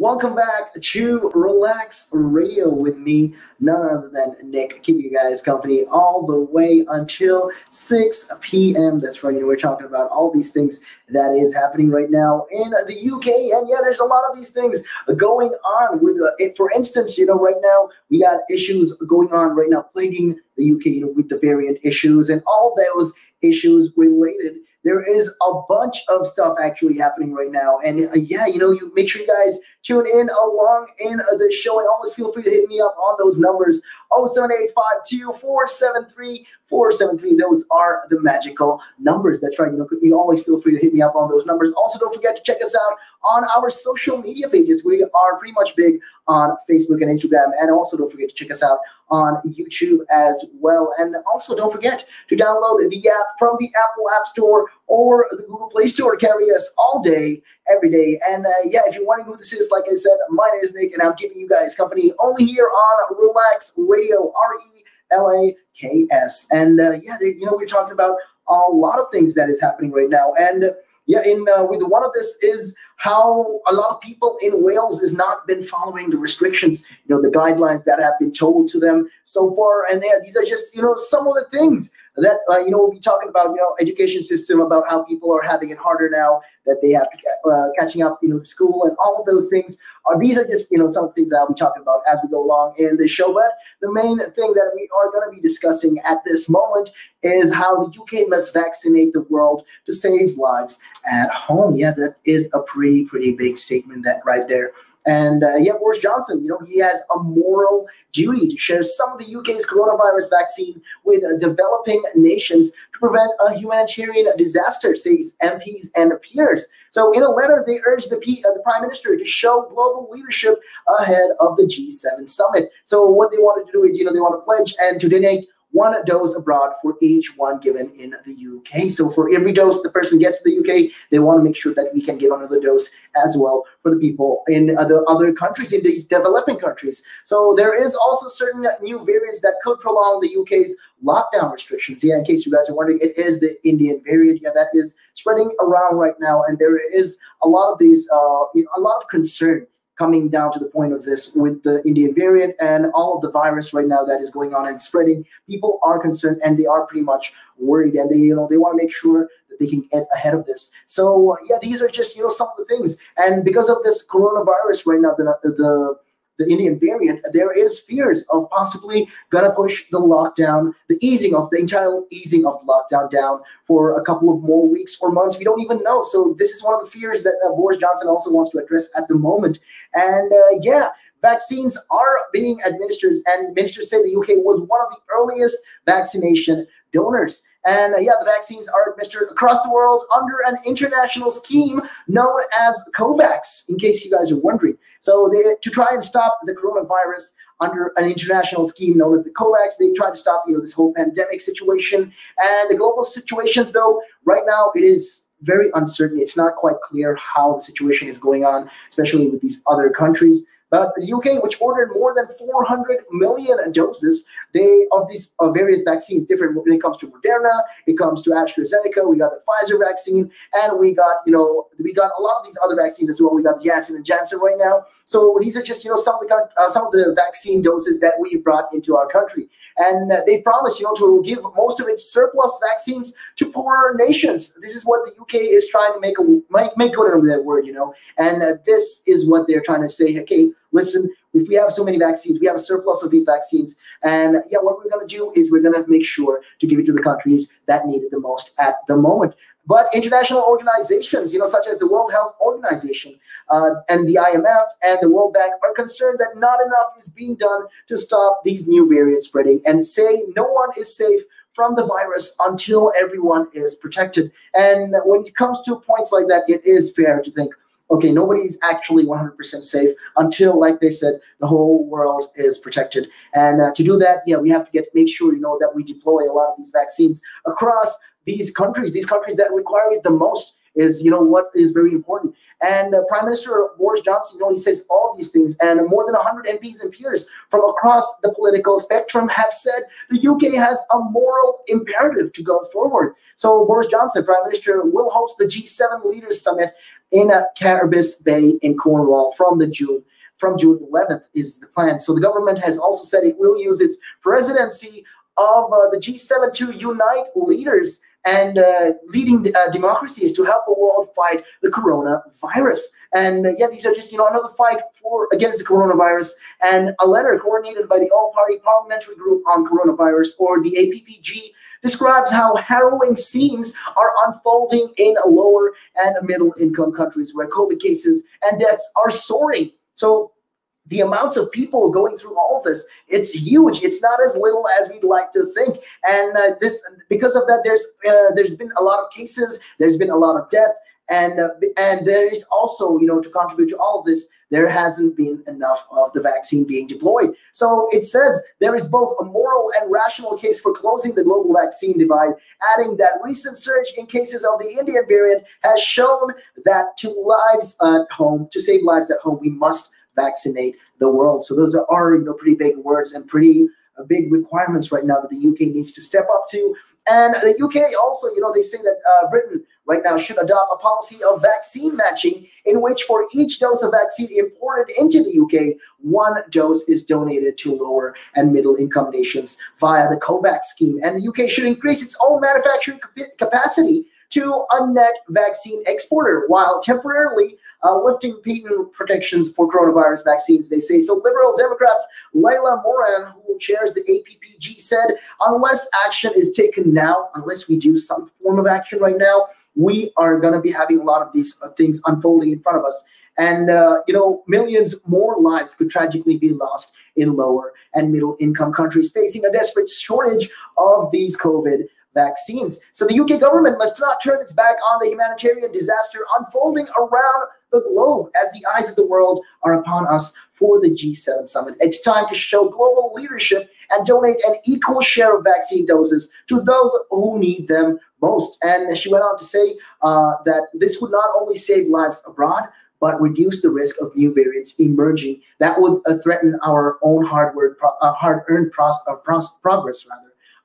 Welcome back to Relax Radio with me, none other than Nick, keeping you guys company all the way until 6 p.m. That's right, we're talking about all these things that is happening right now in the UK. And yeah, there's a lot of these things going on with it. For instance, right now we got issues going on right now plaguing the UK, with the variant issues and all those issues related. There is a bunch of stuff actually happening right now. And you make sure you guys tune in along in the show, and always feel free to hit me up on those numbers. 07852-473-473. Those are the magical numbers. That's right. You always feel free to hit me up on those numbers. Also, don't forget to check us out on our social media pages. We are pretty much big on Facebook and Instagram. And also don't forget to check us out on YouTube as well. And also don't forget to download the app from the Apple App Store or the Google Play Store. Carry us all day, every day. And if you're wondering who this is, like I said, my name is Nick, and I'm giving you guys company only here on Relax Radio, RELAKS. And we're talking about a lot of things that is happening right now. And with one of this is how a lot of people in Wales has not been following the restrictions, the guidelines that have been told to them so far. And these are just, some of the things that, we'll be talking about, education system, about how people are having it harder now, that they have to catching up, to school and all of those things. These are just, some of the things that I'll be talking about as we go along in the show. But the main thing that we are going to be discussing at this moment is how the UK must vaccinate the world to save lives at home. Yeah, that is a pretty big statement that right there. And Boris Johnson, he has a moral duty to share some of the UK's coronavirus vaccine with developing nations to prevent a humanitarian disaster, says MPs and peers. So in a letter, they urged the Prime Minister to show global leadership ahead of the G7 summit. So what they wanted to do is, they want to pledge and to donate 1 dose abroad for each one given in the UK. So for every dose the person gets in the UK, they want to make sure that we can give another dose as well for the people in other countries, in these developing countries. So there is also certain new variants that could prolong the UK's lockdown restrictions. Yeah, in case you guys are wondering, it is the Indian variant. Yeah, that is spreading around right now. And there is a lot of these, a lot of concern coming down to the point of this with the Indian variant and all of the virus right now that is going on and spreading. People are concerned and they are pretty much worried, and they want to make sure that they can get ahead of this. So these are just some of the things. And because of this coronavirus right now, the Indian variant, there is fears of possibly gonna push the lockdown, the entire easing of lockdown down for a couple of more weeks or months. We don't even know. So this is one of the fears that Boris Johnson also wants to address at the moment. And vaccines are being administered, and ministers say the UK was one of the earliest vaccination donors. And the vaccines are administered across the world under an international scheme known as COVAX, in case you guys are wondering. So to try and stop the coronavirus under an international scheme known as the COVAX, they try to stop, this whole pandemic situation. And the global situations, though, right now it is very uncertain. It's not quite clear how the situation is going on, especially with these other countries. But the UK, which ordered more than 400 million doses of these various vaccines, different when it comes to Moderna, it comes to AstraZeneca, we got the Pfizer vaccine, and we got a lot of these other vaccines as well. We got Janssen & Janssen right now. So these are just some of the vaccine doses that we brought into our country. And they promised, to give most of its surplus vaccines to poorer nations. This is what the UK is trying to make good of that word, And this is what they're trying to say. Okay, listen, if we have so many vaccines, we have a surplus of these vaccines. And what we're going to do is we're going to make sure to give it to the countries that need it the most at the moment. But international organizations, such as the World Health Organization and the IMF and the World Bank are concerned that not enough is being done to stop these new variants spreading, and say no one is safe from the virus until everyone is protected. And when it comes to points like that, it is fair to think, okay, nobody's actually 100% safe until, like they said, the whole world is protected. And to do that, we have to make sure, that we deploy a lot of these vaccines across these countries that require it the most. Is what is very important. And Prime Minister Boris Johnson, he says all of these things, and more than 100 MPs and peers from across the political spectrum have said the UK has a moral imperative to go forward. So Boris Johnson, Prime Minister, will host the G7 Leaders Summit in Caribous Bay in Cornwall from June 11th is the plan. So the government has also said it will use its presidency of the G7 to unite leaders and leading democracies to help the world fight the coronavirus. And these are just another fight against the coronavirus. And a letter coordinated by the All-Party Parliamentary Group on Coronavirus, or the APPG, describes how harrowing scenes are unfolding in lower and middle income countries where COVID cases and deaths are soaring. So the amounts of people going through all of this, it's huge. It's not as little as we'd like to think. And because of that, there's been a lot of cases, there's been a lot of death, and there is also, to contribute to all of this, there hasn't been enough of the vaccine being deployed. So it says there is both a moral and rational case for closing the global vaccine divide, adding that recent surge in cases of the Indian variant has shown that to save lives at home, we must vaccinate the world. So those are pretty big words and pretty big requirements right now that the UK needs to step up to. And the UK also, they say that Britain right now should adopt a policy of vaccine matching, in which for each dose of vaccine imported into the UK, 1 dose is donated to lower and middle income nations via the COVAX scheme. And the UK should increase its own manufacturing capacity to a net vaccine exporter, while temporarily lifting patent protections for coronavirus vaccines, they say. So Liberal Democrats Layla Moran, who chairs the APPG, said, unless action is taken now, unless we do some form of action right now, we are going to be having a lot of these things unfolding in front of us. And, millions more lives could tragically be lost in lower and middle income countries facing a desperate shortage of these COVID vaccines. So the UK government must not turn its back on the humanitarian disaster unfolding around the globe as the eyes of the world are upon us for the G7 summit. It's time to show global leadership and donate an equal share of vaccine doses to those who need them most. And she went on to say that this would not only save lives abroad, but reduce the risk of new variants emerging that would threaten our own hard-earned progress,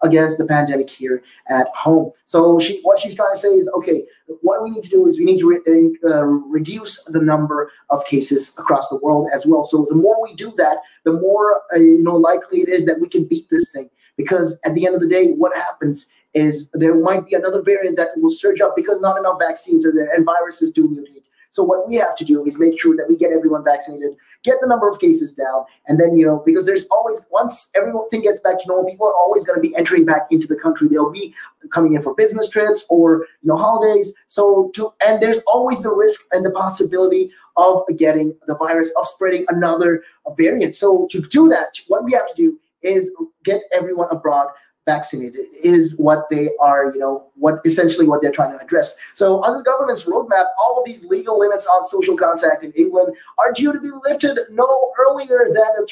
against the pandemic here at home. So what she's trying to say is, okay, what we need to do is we need to reduce the number of cases across the world as well. So the more we do that, the more likely it is that we can beat this thing. Because at the end of the day, what happens is there might be another variant that will surge up because not enough vaccines are there and viruses do mutate. So what we have to do is make sure that we get everyone vaccinated, get the number of cases down, and then, because there's always, once everything gets back to normal, people are always going to be entering back into the country. They'll be coming in for business trips or, holidays. And there's always the risk and the possibility of getting the virus, of spreading another variant. So to do that, what we have to do is get everyone abroad vaccinated is what they are, essentially what they're trying to address. So on the government's roadmap, all of these legal limits on social contact in England are due to be lifted no earlier than the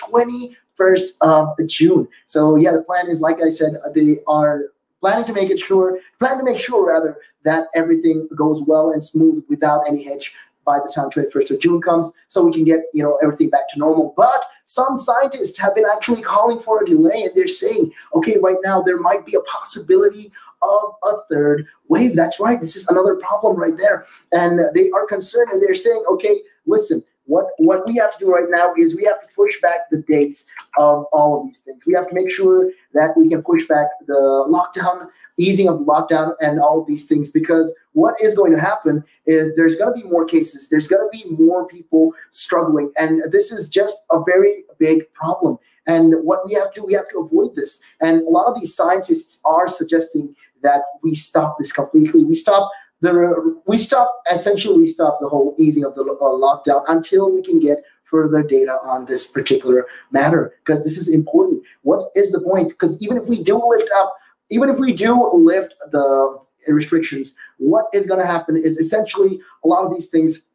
21st of June. So the plan is, like I said, they are planning to make sure that everything goes well and smooth without any hitch by the time 21st of June comes, so we can get everything back to normal. But some scientists have been actually calling for a delay, and they're saying, okay, right now there might be a possibility of a third wave. That's right. This is another problem right there. And they are concerned, and they're saying, okay, listen, what we have to do right now is we have to push back the dates of all of these things. We have to make sure that we can push back the lockdown, easing of the lockdown and all of these things, because what is going to happen is there's going to be more cases. There's going to be more people struggling. And this is just a very big problem. And what we have to do, we have to avoid this. And a lot of these scientists are suggesting that we stop this completely. We stop the whole easing of the lockdown until we can get further data on this particular matter, because this is important. What is the point? Because even if we do lift the restrictions, what is going to happen is essentially a lot of these things,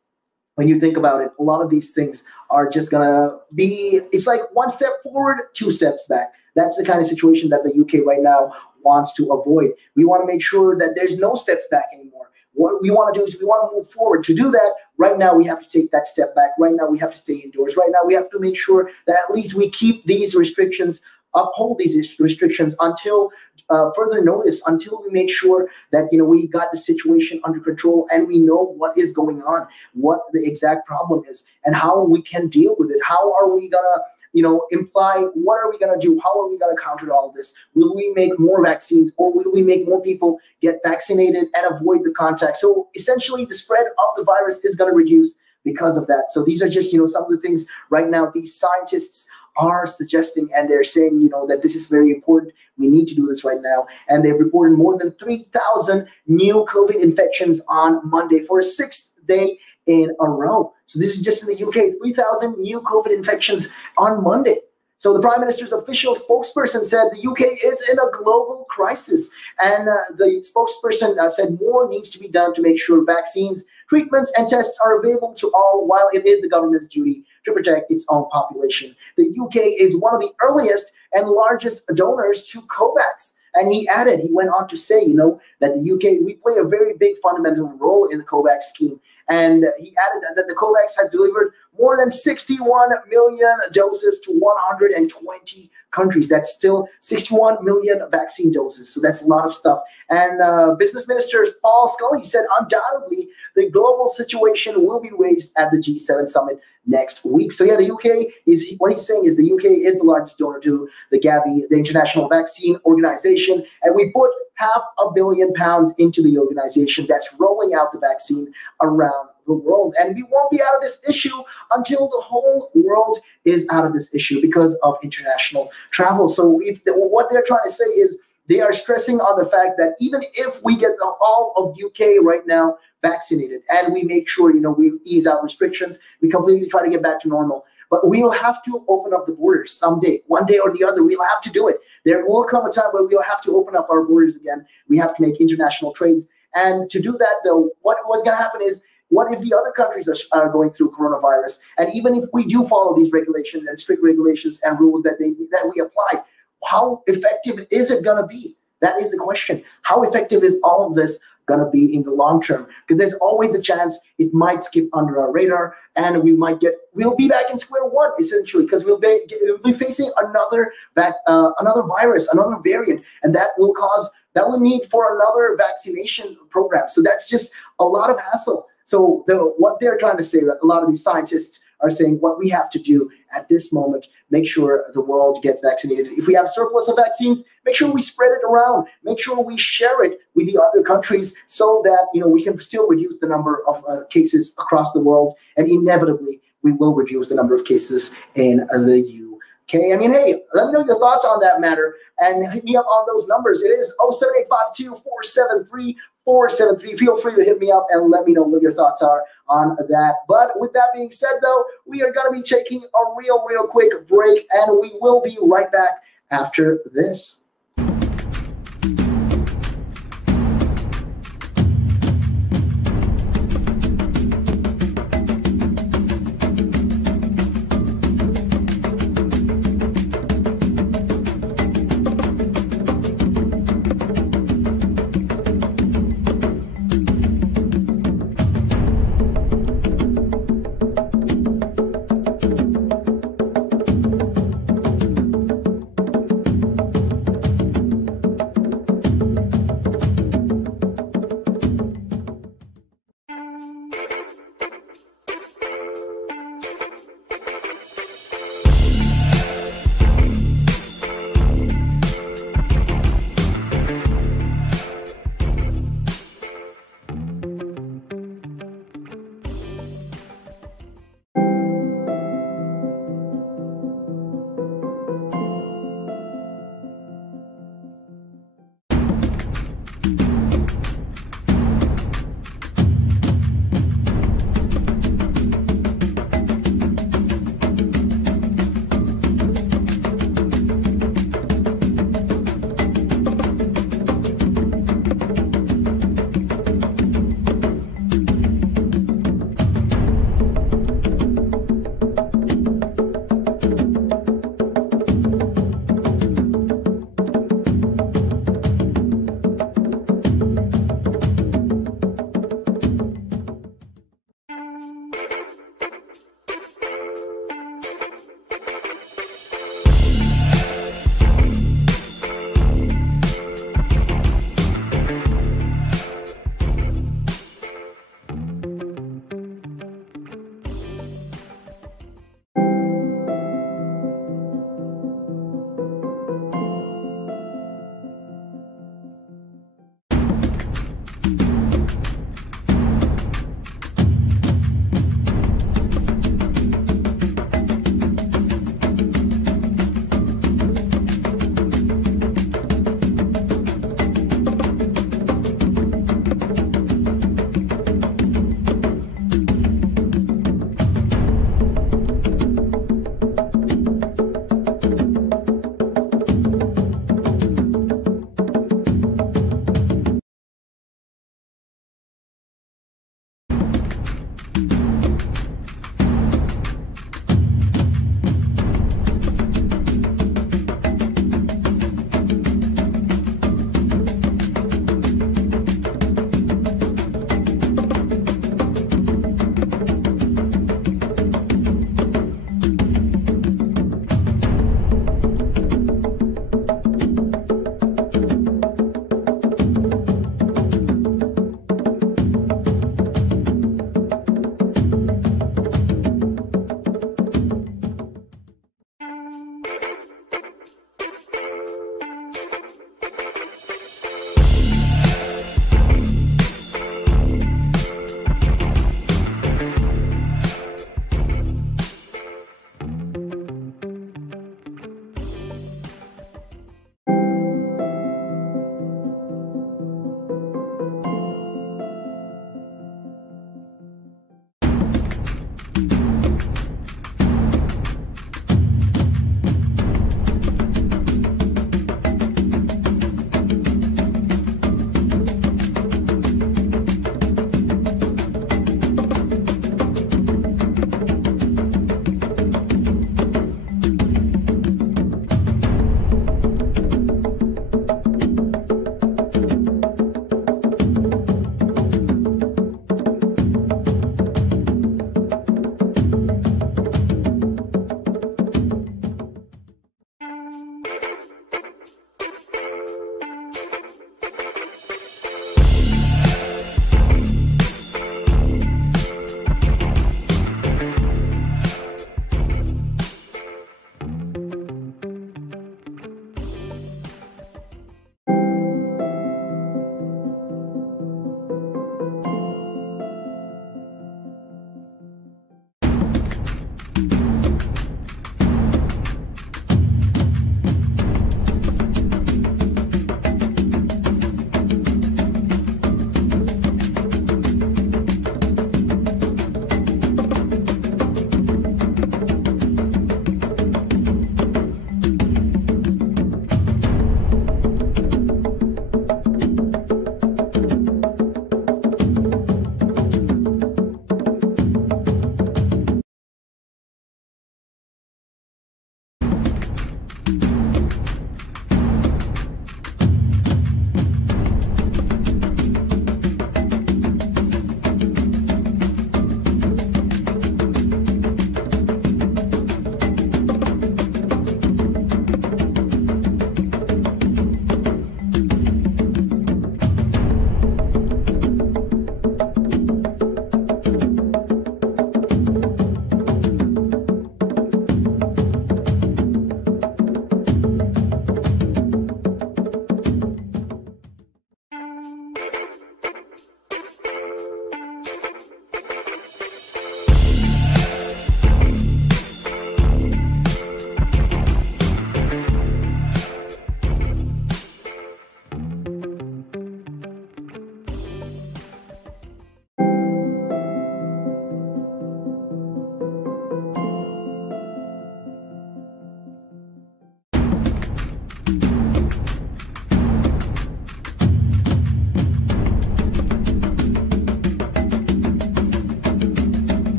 when you think about it, a lot of these things are just going to be, it's like one step forward, 2 steps back. That's the kind of situation that the UK right now wants to avoid. We want to make sure that there's no steps back anymore. What we want to do is we want to move forward. To do that, right now we have to take that step back. Right now we have to stay indoors. Right now we have to make sure that at least we keep these restrictions, uphold these restrictions until further notice until we make sure that, we got the situation under control and we know what is going on, what the exact problem is, and how we can deal with it. How are we going to imply, what are we going to do? How are we going to counter all this? Will we make more vaccines, or will we make more people get vaccinated and avoid the contact? So essentially the spread of the virus is going to reduce because of that. So these are just, some of the things right now these scientists are suggesting, and they're saying, that this is very important. We need to do this right now. And they've reported more than 3,000 new COVID infections on Monday for a sixth day in a row. So this is just in the UK, 3,000 new COVID infections on Monday. So the Prime Minister's official spokesperson said the UK is in a global crisis. And the spokesperson said more needs to be done to make sure vaccines, treatments, and tests are available to all, while it is the government's duty to protect its own population. The UK is one of the earliest and largest donors to COVAX. And he went on to say, that the UK, we play a very big fundamental role in the COVAX scheme. And he added that the COVAX has delivered more than 61 million doses to 120 countries. That's still 61 million vaccine doses. So that's a lot of stuff. And Business Minister Paul Scully said undoubtedly the global situation will be raised at the G7 summit next week. So yeah, the UK is, what he's saying is the UK is the largest donor to the Gavi, the International Vaccine Organization. And we put £500 million into the organization that's rolling out the vaccine around the world. And we won't be out of this issue until the whole world is out of this issue because of international travel. So what they're trying to say is they are stressing on the fact that even if we get all of UK right now vaccinated and we make sure, we ease out restrictions, we completely try to get back to normal. But we'll have to open up the borders someday, one day or the other. We'll have to do it. There will come a time where we'll have to open up our borders again. We have to make international trades. And to do that, though, what's going to happen is, what if the other countries are going through coronavirus? And even if we do follow these regulations and strict regulations and rules that we apply, how effective is it going to be? That is the question. How effective is all of this going to be in the long term? Because there's always a chance it might skip under our radar, and we'll be back in square one essentially, because we'll be facing another virus, another variant, and that will need for another vaccination program. So that's just a lot of hassle. So what they're trying to say, that a lot of these scientists are saying, what we have to do at this moment, make sure the world gets vaccinated. If we have surplus of vaccines, make sure we spread it around. Make sure we share it with the other countries so that we can still reduce the number of cases across the world. And inevitably, we will reduce the number of cases in the UK. I mean, hey, let me know your thoughts on that matter and hit me up on those numbers. It is 07852 473. Feel free to hit me up and let me know what your thoughts are on that. But with that being said, though, we are going to be taking a real quick break, and we will be right back after this.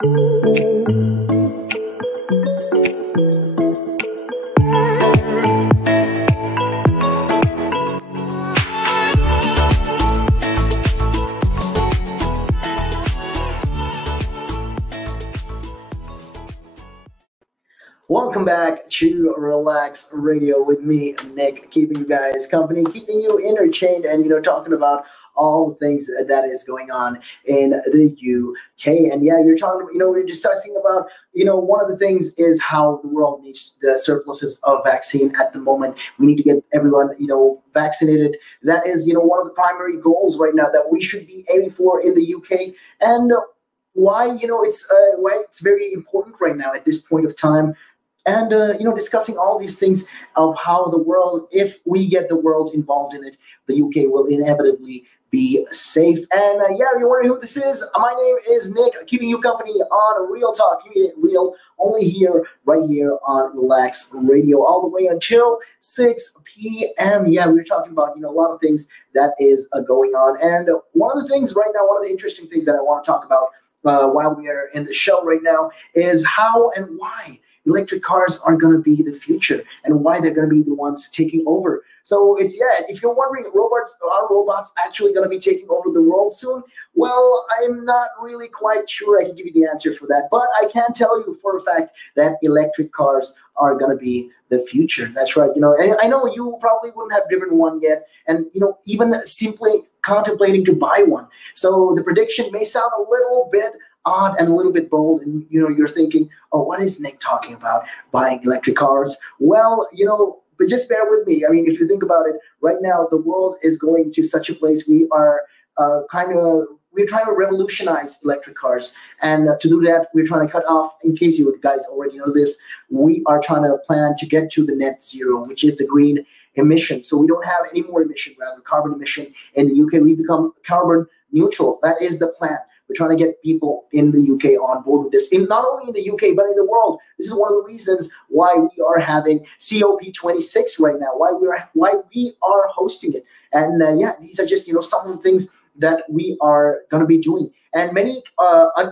Welcome back to Relax Radio with me, Nick, keeping you guys company, keeping you entertained, and talking about all the things that is going on in the UK. And yeah, you're talking, we're discussing about, one of the things is how the world needs the surpluses of vaccine at the moment. We need to get everyone, vaccinated. That is, one of the primary goals right now that we should be aiming for in the UK. And why, why it's very important right now at this point of time. And, discussing all these things of how the world, if we get the world involved in it, the UK will inevitably be safe. And you're wondering who this is. My name is Nick, keeping you company on Real Talk, keeping it real, only here, right here on Relax Radio, all the way until 6 p.m. Yeah, we were talking about, a lot of things that is going on. And one of the things right now, one of the interesting things that I want to talk about while we are in the show right now is how and why electric cars are going to be the future and why they're going to be the ones taking over. So if you're wondering, are robots actually going to be taking over the world soon? Well, I'm not really quite sure I can give you the answer for that, but I can tell you for a fact that electric cars are going to be the future. That's right. And I know you probably wouldn't have driven one yet, and even simply contemplating to buy one. So the prediction may sound a little bit odd and a little bit bold, and you're thinking, oh, what is Nick talking about, buying electric cars? Well, but just bear with me. I mean, if you think about it, right now the world is going to such a place. We are we're trying to revolutionize electric cars, and to do that, we're trying to cut off. In case you guys already know this, we are trying to plan to get to the net zero, which is the green emission. So we don't have any more emission, rather carbon emission in the UK. We become carbon neutral. That is the plan. We're trying to get people in the UK on board with this. Not only in the UK, but in the world. This is one of the reasons why we are having COP26 right now, why we are hosting it. And these are just, some of the things that we are going to be doing. And many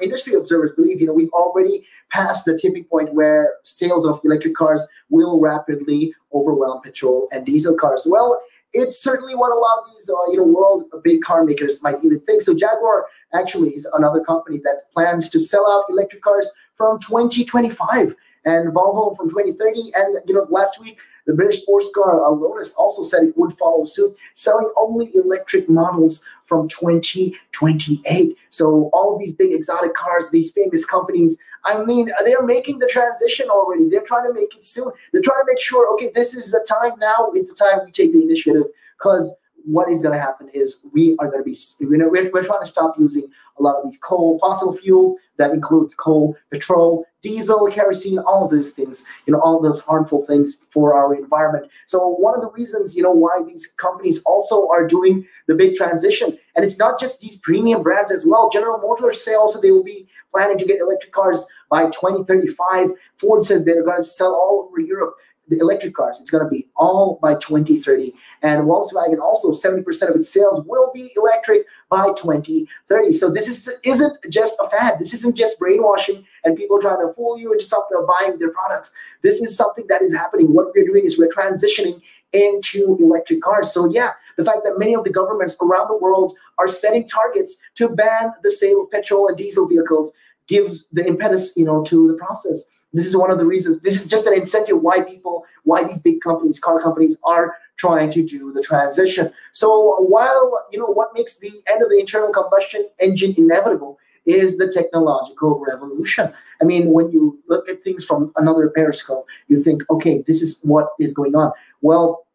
industry observers believe, we've already passed the tipping point where sales of electric cars will rapidly overwhelm petrol and diesel cars. Well, it's certainly what a lot of these, world big car makers might even think. So Jaguar actually is another company that plans to sell out electric cars from 2025, and Volvo from 2030. And last week, the British sports car Lotus also said it would follow suit, selling only electric models from 2028. So all these big exotic cars, these famous companies, I mean, they're making the transition already. They're trying to make it soon. They're trying to make sure, okay, this is the time now. Is the time we take the initiative, because what is going to happen is we are going to be, we're trying to stop using a lot of these fossil fuels. That includes coal, petrol, diesel, kerosene, all of those things, all of those harmful things for our environment. So one of the reasons, why these companies also are doing the big transition, and it's not just these premium brands as well. General Motors say also they will be planning to get electric cars by 2035. Ford says they're going to sell all over Europe the electric cars. It's going to be all by 2030. And Volkswagen also, 70% of its sales will be electric by 2030. So this isn't just a fad. This isn't just brainwashing and people trying to fool you into something of buying their products. This is something that is happening. What we're doing is we're transitioning into electric cars. So the fact that many of the governments around the world are setting targets to ban the sale of petrol and diesel vehicles gives the impetus, to the process. This is one of the reasons. This is just an incentive why these big companies, car companies, are trying to do the transition. So while, what makes the end of the internal combustion engine inevitable is the technological revolution. I mean, when you look at things from another periscope, you think, okay, this is what is going on. Well,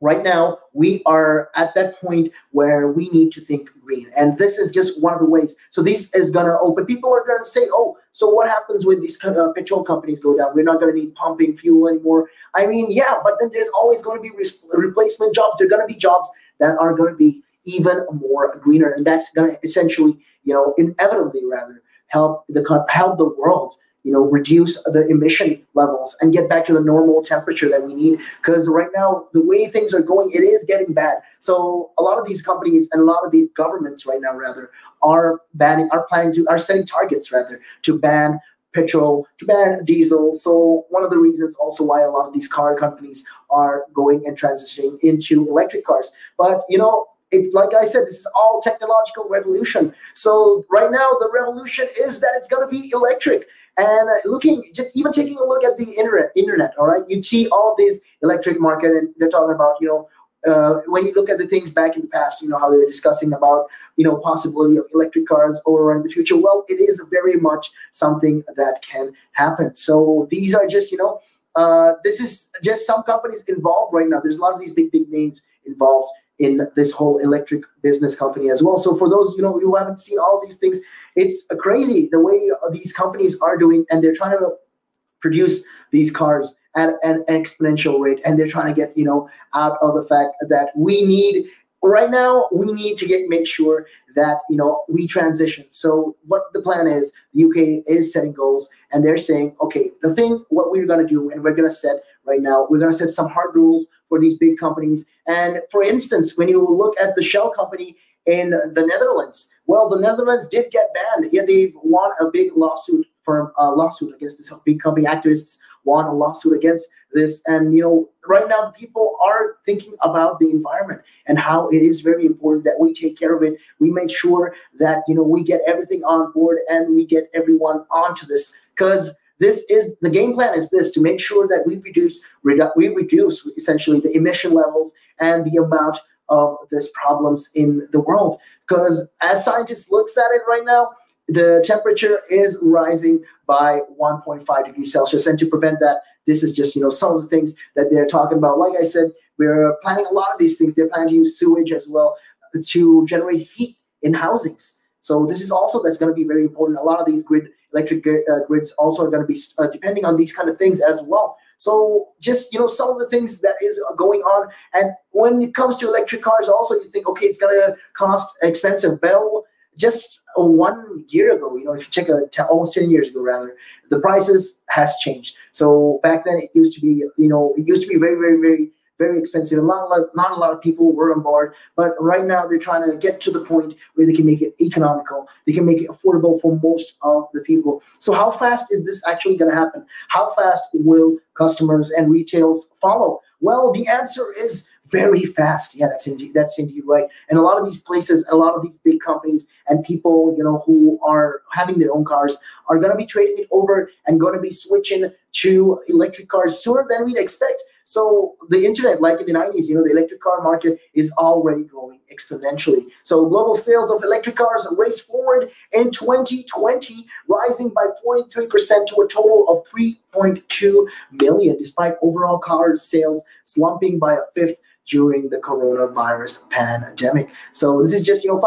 right now, we are at that point where we need to think green. And this is just one of the ways. So this is going to open. People are going to say, oh, so what happens when these petrol companies go down? We're not going to need pumping fuel anymore. I mean, but then there's always going to be replacement jobs. There are going to be jobs that are going to be even more greener. And that's going to essentially, inevitably rather, help the world, reduce the emission levels and get back to the normal temperature that we need. Because right now, the way things are going, it is getting bad. So a lot of these companies and a lot of these governments right now, rather, are setting targets, rather, to ban petrol, to ban diesel. So one of the reasons also why a lot of these car companies are going and transitioning into electric cars. But, it's like I said, this is all technological revolution. So right now, the revolution is that it's going to be electric. And even taking a look at the internet, all right, you see all of these electric market, and they're talking about, when you look at the things back in the past, how they were discussing about, possibility of electric cars over in the future. Well, it is very much something that can happen. So these are just, this is just some companies involved right now. There's a lot of these big names involved in this whole electric business company as well. So for those, who haven't seen all these things, it's crazy the way these companies are doing, and they're trying to produce these cars at an exponential rate, and they're trying to get, out of the fact that we need to make sure that, we transition. So what the plan is, the UK is setting goals, and they're saying, okay, what we're going to do, and we're going to set right now, we're going to set some hard rules for these big companies. And for instance, when you look at the Shell company in the Netherlands, well, the Netherlands did get banned. Yeah, they've won a big lawsuit against this big company. Activists won a lawsuit against this. And, right now, people are thinking about the environment and how it is very important that we take care of it. We make sure that, we get everything on board and we get everyone onto this, because the game plan is this, to make sure that we reduce essentially the emission levels and the amount of these problems in the world. Because as scientists looks at it right now, the temperature is rising by 1.5 degrees Celsius. And to prevent that, this is just, some of the things that they're talking about. Like I said, we're planning a lot of these things. They're planning to use sewage as well to generate heat in housings. So this is also, that's going to be very important. A lot of these electric grids also are going to be depending on these kind of things as well. So just, some of the things that is going on. And when it comes to electric cars also, you think, okay, it's going to cost expensive. Well, just 1 year ago, if you check almost 10 years ago, rather, the prices has changed. So back then it used to be, very, very, very, very expensive. Not a lot of people were on board, but right now they're trying to get to the point where they can make it economical. They can make it affordable for most of the people. So how fast is this actually going to happen? How fast will customers and retails follow? Well, the answer is very fast. Yeah, that's indeed right. And a lot of these places, a lot of these big companies and people, who are having their own cars are going to be trading it over and going to be switching to electric cars sooner than we'd expect. So the internet, like in the 90s, the electric car market is already growing exponentially. So global sales of electric cars raced forward in 2020, rising by 43% to a total of 3.2 million, despite overall car sales slumping by a fifth during the coronavirus pandemic. So this is just, 5%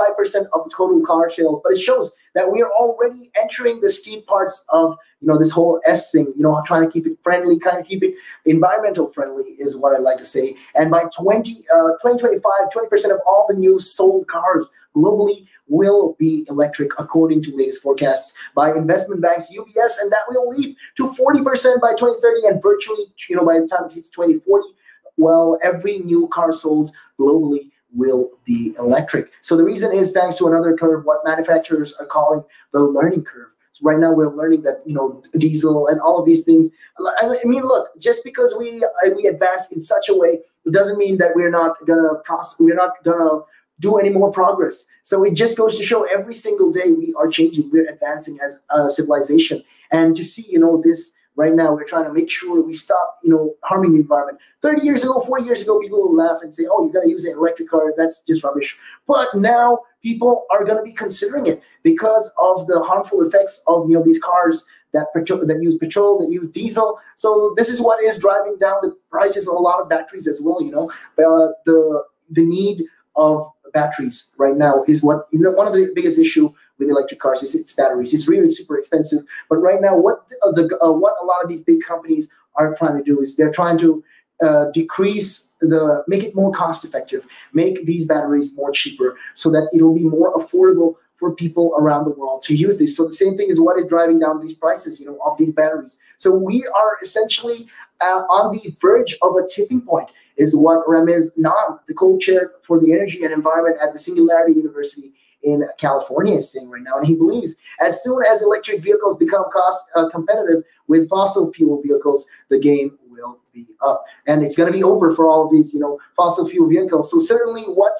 of the total car sales, but it shows that we are already entering the steep parts of, this whole S thing, trying to keep it friendly, kind of keep it environmental friendly is what I like to say. And by 2025, 20% of all the new sold cars globally will be electric, according to latest forecasts by investment banks UBS, and that will lead to 40% by 2030 and virtually, by the time it hits 2040, well, every new car sold globally will be electric. So the reason is thanks to another curve, what manufacturers are calling the learning curve. So right now we're learning that, diesel and all of these things. I mean, look, just because we advance in such a way, it doesn't mean that we're not gonna do any more progress. So it just goes to show every single day we are changing, we're advancing as a civilization. And to see, this right now, we're trying to make sure we stop, harming the environment. 30 years ago, 40 years ago, people would laugh and say, oh, you got to use an electric car. That's just rubbish. But now people are going to be considering it because of the harmful effects of, these cars that use petrol, that use diesel. So this is what is driving down the prices of a lot of batteries as well, the need of batteries right now is what, one of the biggest issue with electric cars is its batteries. It's really super expensive. But right now, what a lot of these big companies are trying to do is they're trying to make it more cost effective, make these batteries more cheaper so that it'll be more affordable for people around the world to use this. So the same thing is what is driving down these prices, of these batteries. So we are essentially on the verge of a tipping point, is what Ramiz Nam, the co-chair for the energy and environment at the Singularity University in California, is saying right now. And he believes as soon as electric vehicles become cost competitive with fossil fuel vehicles, the game will be up, and it's going to be over for all of these, fossil fuel vehicles. So certainly, what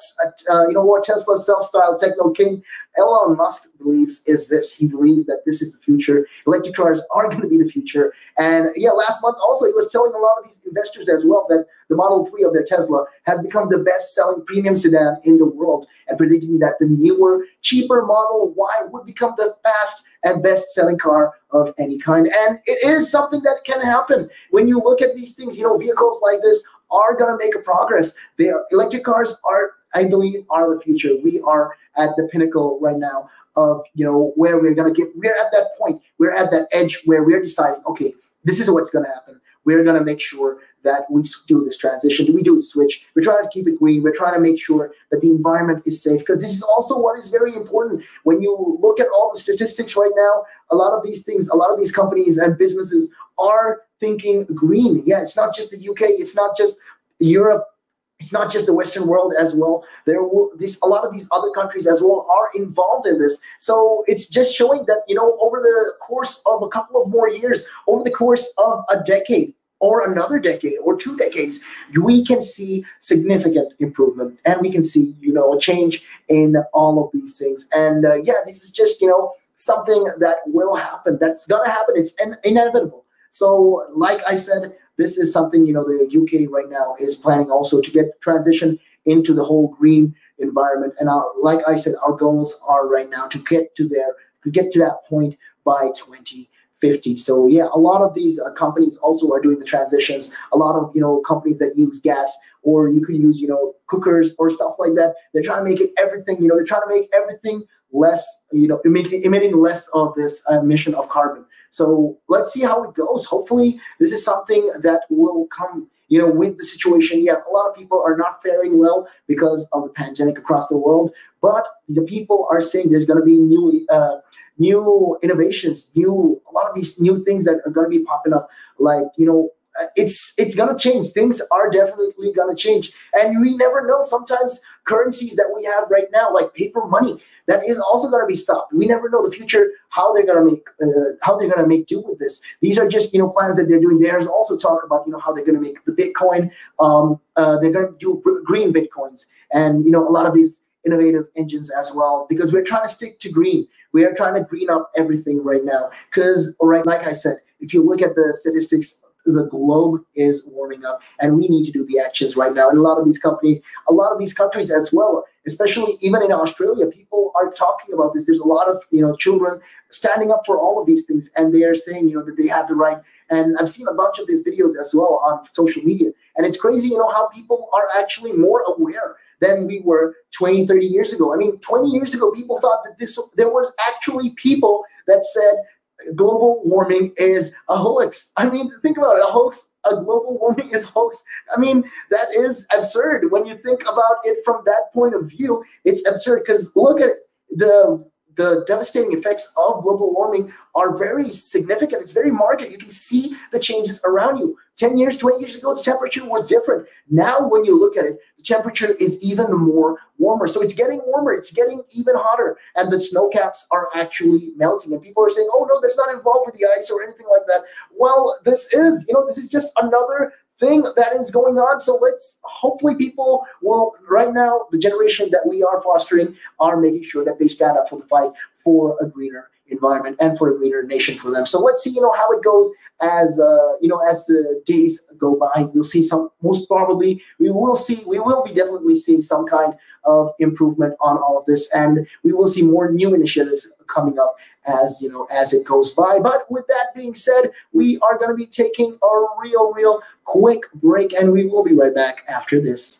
Tesla's self-styled techno king Elon Musk believes is this. He believes that this is the future. Electric cars are going to be the future. And yeah, last month also he was telling a lot of these investors as well that the Model 3 of their Tesla has become the best-selling premium sedan in the world, and predicting that the newer, cheaper Model Y would become the fast and best-selling car of any kind. And it is something that can happen. When you look at these things, vehicles like this are going to make a progress. Electric cars are, I believe, are the future. We are at the pinnacle right now of, where we're going to get. We're at that point. We're at that edge where we're deciding, okay, this is what's going to happen. We're going to make sure that we do this transition. We do a switch. We're trying to keep it green. We're trying to make sure that the environment is safe, because this is also what is very important. When you look at all the statistics right now, a lot of these things, a lot of these companies and businesses are thinking green. Yeah, it's not just the UK. It's not just Europe. It's not just the Western world as well. A lot of these other countries as well are involved in this. So it's just showing that, over the course of a couple of more years, over the course of a decade or another decade or 2 decades, we can see significant improvement, and we can see, a change in all of these things. And this is just, something that will happen. That's going to happen. It's inevitable. So like I said, this is something, the UK right now is planning also to get transition into the whole green environment. And like I said, our goals are right now to get to that point by 2050. So yeah, a lot of these companies also are doing the transitions. A lot of, companies that use gas, or you could use, cookers or stuff like that. They're trying to make it everything, they're trying to make everything less, emitting less of this emission of carbon. So let's see how it goes. Hopefully, this is something that will come, with the situation. Yeah, a lot of people are not faring well because of the pandemic across the world, but the people are saying there's going to be new innovations, a lot of these new things that are going to be popping up, like, it's going to change. Things are definitely going to change. And we never know. Sometimes currencies that we have right now, like paper money, that is also going to be stopped. We never know the future, how they're going to make do with this. These are just, plans that they're doing. There's also talk about, how they're going to make the Bitcoin. They're going to do green Bitcoins, and, a lot of these innovative engines as well, because we're trying to stick to green. We are trying to green up everything right now. Because, like I said, if you look at the statistics, the globe is warming up, and we need to do the actions right now. And a lot of these companies, a lot of these countries as well, especially even in Australia, people are talking about this. There's a lot of, children standing up for all of these things, and they are saying, that they have the right. And I've seen a bunch of these videos as well on social media. And it's crazy, how people are actually more aware than we were 20, 30 years ago. I mean, 20 years ago, people thought that there was actually people that said global warming is a hoax. I mean, think about it, a global warming is a hoax. I mean, that is absurd. When you think about it from that point of view, it's absurd, because look at the devastating effects of global warming are very significant. It's very marked. You can see the changes around you. 10 years, 20 years ago, the temperature was different. Now, when you look at it, the temperature is even more warmer. So it's getting warmer. It's getting even hotter. And the snow caps are actually melting. And people are saying, oh, no, that's not involved with the ice or anything like that. Well, this is just another thing that is going on. So hopefully people will, right now, the generation that we are fostering are making sure that they stand up for the fight for a greener environment and for a greener nation for them. So let's see, how it goes as the days go by. You'll see most probably, we will be definitely seeing some kind of improvement on all of this. And we will see more new initiatives coming up as it goes by. But with that being said, we are going to be taking a real quick break, and we will be right back after this.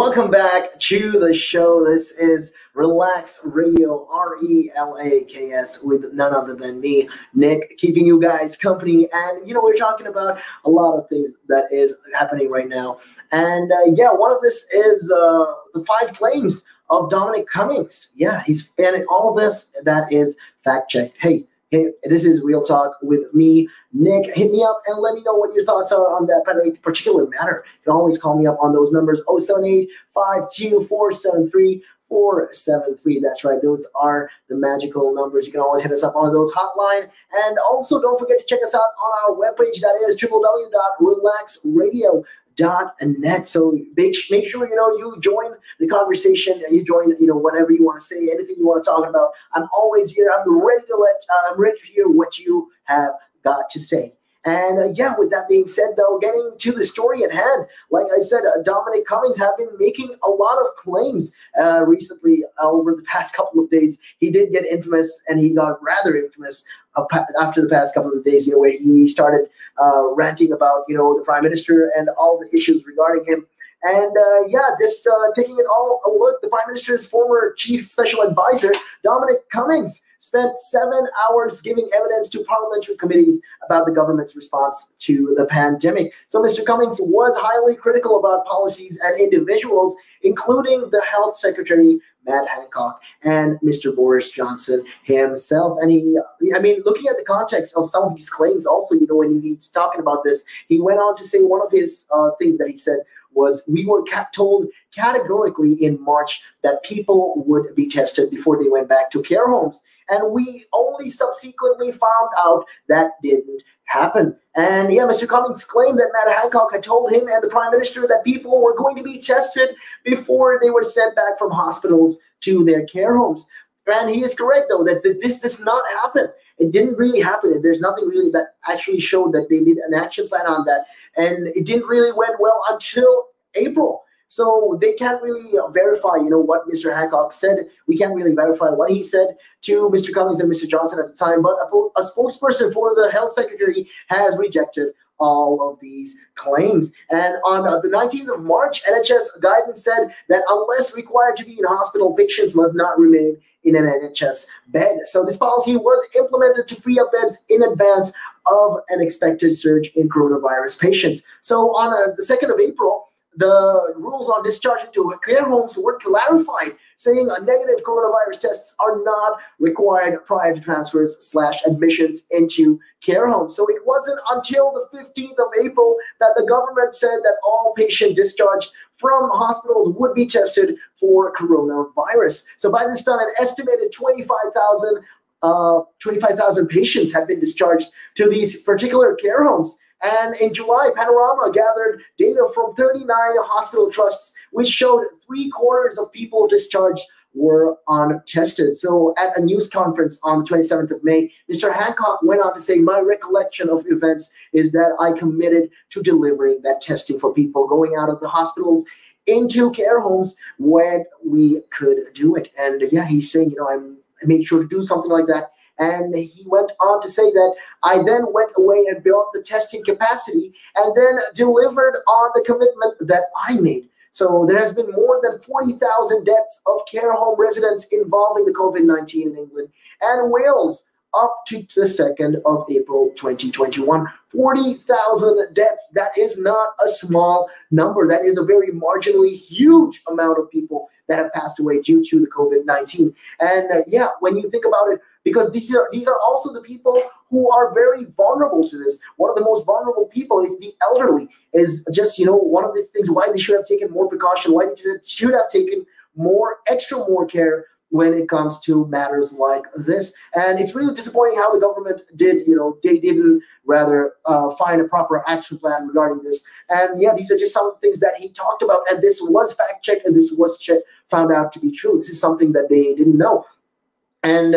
Welcome back to the show. This is Relaks Radio, RELAKS, with none other than me, Nick, keeping you guys company. And, we're talking about a lot of things that is happening right now. And, one of this is the 5 claims of Dominic Cummings. Yeah, and all of this, that is fact-checked. Hey, this is Real Talk with me, Nick. Hit me up and let me know what your thoughts are on that particular matter. You can always call me up on those numbers, 078-52473-473. That's right. Those are the magical numbers. You can always hit us up on those hotline. And also, don't forget to check us out on our webpage. That is www.relaxradio.net. So make sure you join the conversation. You join whatever you want to say, anything you want to talk about. I'm always here. I'm ready to hear what you have got to say. And with that being said, though, getting to the story at hand, like I said, Dominic Cummings have been making a lot of claims recently over the past couple of days. He did get infamous, and he got rather infamous after the past couple of days, where he started ranting about, the prime minister and all the issues regarding him. And just taking it all a look, the prime minister's former chief special advisor, Dominic Cummings, spent 7 hours giving evidence to parliamentary committees about the government's response to the pandemic. So Mr. Cummings was highly critical about policies and individuals, including the health secretary, Matt Hancock, and Mr. Boris Johnson himself. And looking at the context of some of these claims also, when he's talking about this, he went on to say one of his things that he said was, we were told categorically in March that people would be tested before they went back to care homes. And we only subsequently found out that didn't happen. And Mr. Cummings claimed that Matt Hancock had told him and the prime minister that people were going to be tested before they were sent back from hospitals to their care homes. And he is correct, though, that this does not happen. It didn't really happen. There's nothing really that actually showed that they did an action plan on that. And it didn't really went well until April. So they can't really verify, what Mr. Hancock said. We can't really verify what he said to Mr. Cummings and Mr. Johnson at the time. But a spokesperson for the health secretary has rejected all of these claims. And on the 19th of March, NHS guidance said that unless required to be in hospital, patients must not remain in an NHS bed. So this policy was implemented to free up beds in advance of an expected surge in coronavirus patients. So on the 2nd of April, the rules on discharging to care homes were clarified, saying negative coronavirus tests are not required prior to transfers/admissions into care homes. So it wasn't until the 15th of April that the government said that all patients discharged from hospitals would be tested for coronavirus. So by this time, an estimated 25,000 patients had been discharged to these particular care homes. And in July, Panorama gathered data from 39 hospital trusts, which showed 3/4 of people discharged were untested. So at a news conference on the 27th of May, Mr. Hancock went on to say, my recollection of events is that I committed to delivering that testing for people going out of the hospitals into care homes when we could do it. And he's saying, I made sure to do something like that. And he went on to say that I then went away and built the testing capacity and then delivered on the commitment that I made. So there has been more than 40,000 deaths of care home residents involving the COVID-19 in England and Wales up to the 2nd of April 2021. 40,000 deaths. That is not a small number. That is a very marginally huge amount of people that have passed away due to the COVID-19. And when you think about it, because these are also the people who are very vulnerable to this. One of the most vulnerable people is the elderly. Is just one of the things why they should have taken more precaution, why they should have taken more care when it comes to matters like this. And it's really disappointing how the government did, they didn't rather find a proper action plan regarding this. And these are just some of the things that he talked about. And this was fact checked, and this was found out to be true. This is something that they didn't know. And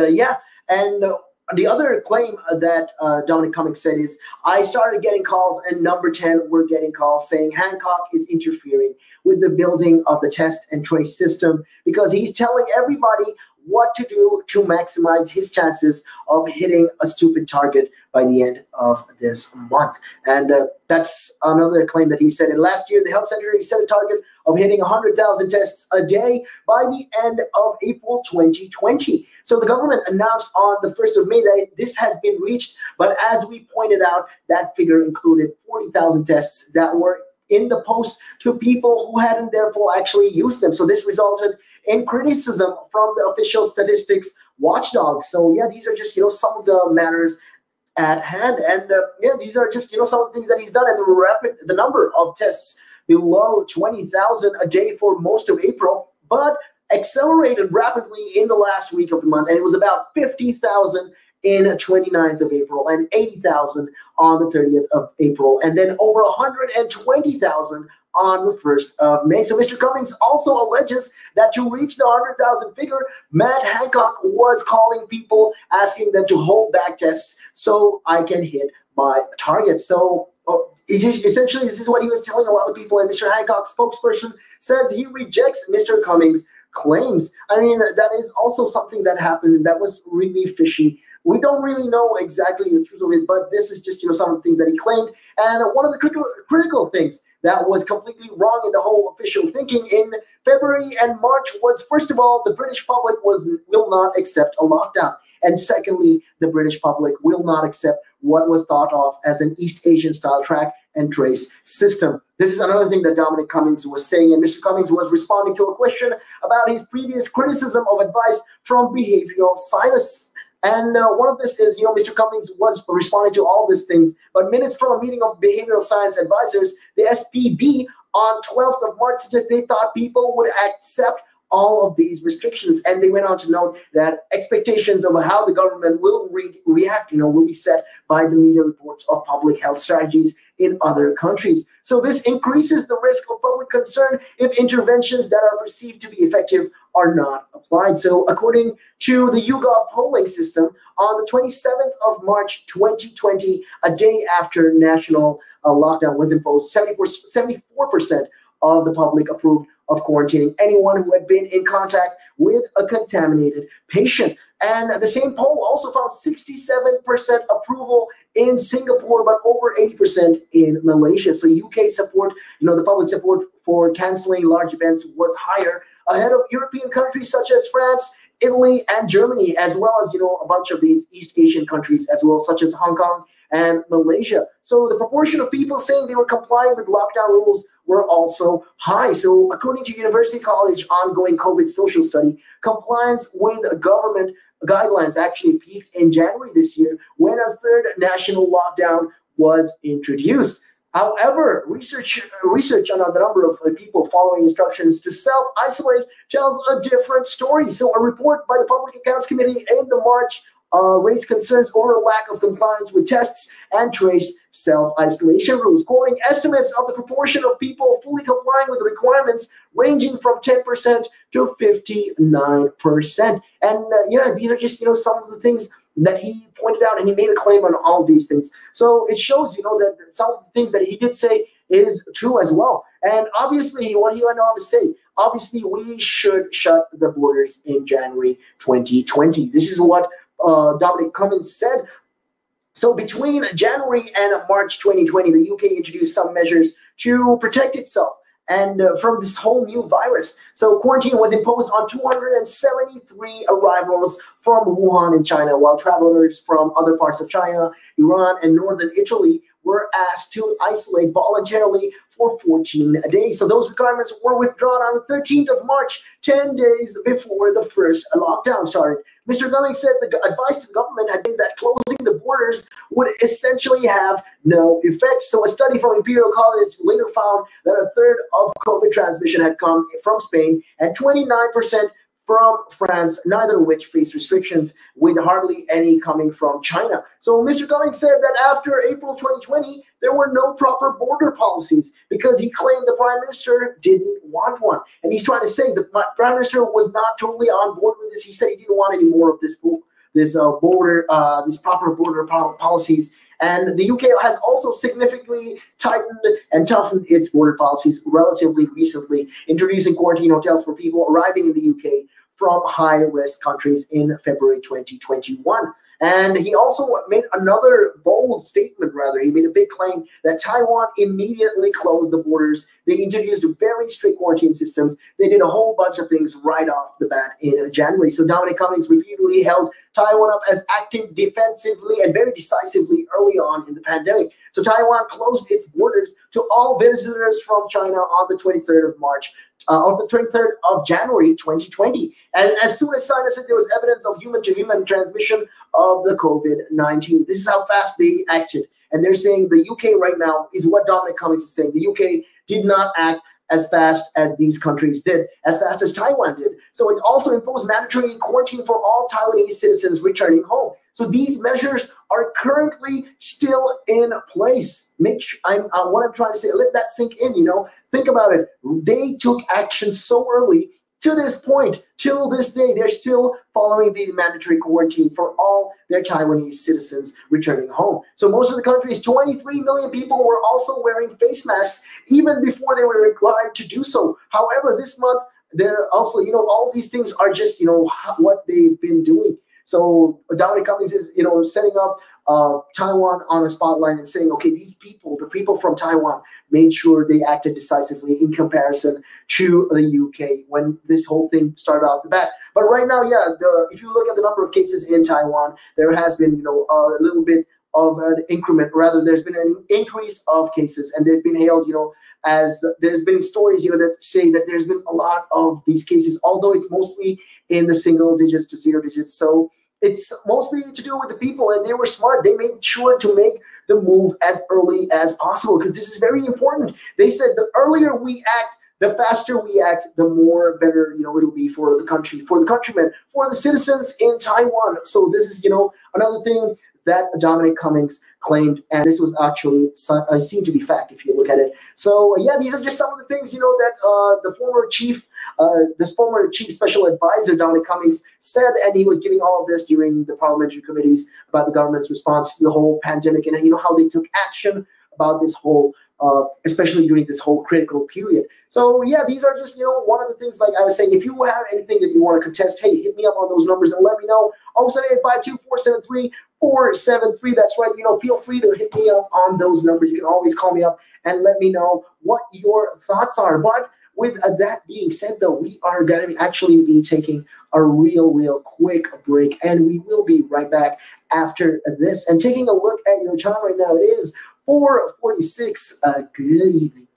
the other claim that Dominic Cummings said is, I started getting calls, and number 10 were getting calls saying Hancock is interfering with the building of the test and trace system because he's telling everybody what to do to maximize his chances of hitting a stupid target by the end of this month. And that's another claim that he said. And last year, the health secretary set a target of hitting 100,000 tests a day by the end of April 2020. So the government announced on the 1st of May that this has been reached. But as we pointed out, that figure included 40,000 tests that were in the post to people who hadn't therefore actually used them. So this resulted in criticism from the official statistics watchdogs. So yeah, these are just, some of the matters at hand. And these are just, some of the things that he's done. And the number of tests below 20,000 a day for most of April, but accelerated rapidly in the last week of the month. And it was about 50,000 in 29th of April and 80,000 on the 30th of April, and then over 120,000 on the 1st of May. So Mr. Cummings also alleges that to reach the 100,000 figure, Matt Hancock was calling people, asking them to hold back tests so I can hit my target. So essentially, this is what he was telling a lot of people, and Mr. Hancock's spokesperson says he rejects Mr. Cummings' claims. I mean, that is also something that happened, and that was really fishy. We don't really know exactly the truth of it, but this is just, some of the things that he claimed. And one of the critical things that was completely wrong in the whole official thinking in February and March was, first of all, the British public will not accept a lockdown. And secondly, the British public will not accept what was thought of as an East Asian style track and trace system. This is another thing that Dominic Cummings was saying, and Mr. Cummings was responding to a question about his previous criticism of advice from behavioral scientists. And one of this is, Mr. Cummings was responding to all these things, but minutes from a meeting of behavioral science advisors, the SPB, on 12th of March, suggested they thought people would accept all of these restrictions. And they went on to note that expectations of how the government will react, will be set by the media reports of public health strategies in other countries. So this increases the risk of public concern if interventions that are perceived to be effective are not applied. So according to the YouGov polling system, on the 27th of March 2020, a day after national lockdown was imposed, 74% of the public approved of quarantining anyone who had been in contact with a contaminated patient. And the same poll also found 67% approval in Singapore, but over 80% in Malaysia. So UK support, the public support for canceling large events was higher, ahead of European countries such as France, Italy, and Germany, as well as, a bunch of these East Asian countries as well, such as Hong Kong and Malaysia. So the proportion of people saying they were complying with lockdown rules were also high. So according to University College ongoing COVID social study, compliance with government guidelines actually peaked in January this year when a third national lockdown was introduced. However, research on the number of people following instructions to self-isolate tells a different story. So a report by the Public Accounts Committee in the March raised concerns over a lack of compliance with tests and trace self-isolation rules, quoting estimates of the proportion of people fully complying with the requirements ranging from 10% to 59%. And these are just some of the things that he pointed out, and he made a claim on all of these things. So it shows, that some of the things that he did say is true as well. And obviously, what he went on to say, obviously, we should shut the borders in January 2020. This is what Dominic Cummings said. So between January and March 2020, the UK introduced some measures to protect itself and from this whole new virus. So quarantine was imposed on 273 arrivals from Wuhan in China, while travelers from other parts of China, Iran, and northern Italy were asked to isolate voluntarily for 14 days. So those requirements were withdrawn on the 13th of March, 10 days before the first lockdown started. Mr. Cummings said the advice to the government had been that closing the borders would essentially have no effect. So a study from Imperial College later found that a third of COVID transmission had come from Spain and 29% from France, neither of which faced restrictions, with hardly any coming from China. So Mr. Cummings said that after April 2020, there were no proper border policies because he claimed the Prime Minister didn't want one. And he's trying to say the Prime Minister was not totally on board with this. He said he didn't want any more of these proper border policies. And the UK has also significantly tightened and toughened its border policies relatively recently, introducing quarantine hotels for people arriving in the UK from high-risk countries in February 2021. And he also made another bold statement, rather. He made a big claim that Taiwan immediately closed the borders. They introduced very strict quarantine systems. They did a whole bunch of things right off the bat in January. So Dominic Cummings repeatedly held Taiwan up as acting defensively and very decisively early on in the pandemic. So Taiwan closed its borders to all visitors from China on the 23rd of January 2020. And as soon as China said there was evidence of human-to-human transmission of the COVID-19, this is how fast they acted. And they're saying the UK right now is what Dominic Cummings is saying. The UK did not act as fast as these countries did, as fast as Taiwan did. So it also imposed mandatory quarantine for all Taiwanese citizens returning home. So these measures are currently still in place. What I'm trying to say, let that sink in, Think about it. They took action so early. To this point, till this day, they're still following the mandatory quarantine for all their Taiwanese citizens returning home. So most of the country's 23 million people were also wearing face masks even before they were required to do so. However, this month, they're also, all these things are just, what they've been doing. So Dominic Cummings is, setting up Taiwan on a spotlight and saying, okay, the people from Taiwan made sure they acted decisively in comparison to the UK when this whole thing started off the bat. But right now, if you look at the number of cases in Taiwan, there has been, a little bit of an increment. Rather, there's been an increase of cases, and they've been hailed, as there's been stories, that say that there's been a lot of these cases, although it's mostly in the single digits to zero digits. So it's mostly to do with the people, and they were smart. They made sure to make the move as early as possible because this is very important. They said the earlier we act, the faster we act, the more better, it'll be for the country, for the countrymen, for the citizens in Taiwan. So this is, another thing that Dominic Cummings claimed, and this was actually seen to be fact if you look at it. So these are just some of the things that the former chief special advisor Dominic Cummings said, and he was giving all of this during the parliamentary committees about the government's response to the whole pandemic and how they took action about this whole. Especially during this whole critical period. So these are just, one of the things, like I was saying, if you have anything that you want to contest, hey, hit me up on those numbers and let me know. 07852-473-473. That's right. Feel free to hit me up on those numbers. You can always call me up and let me know what your thoughts are. But with that being said, though, we are going to actually be taking a real quick break, and we will be right back after this. And taking a look at your time right now, it is 4:46. Good evening.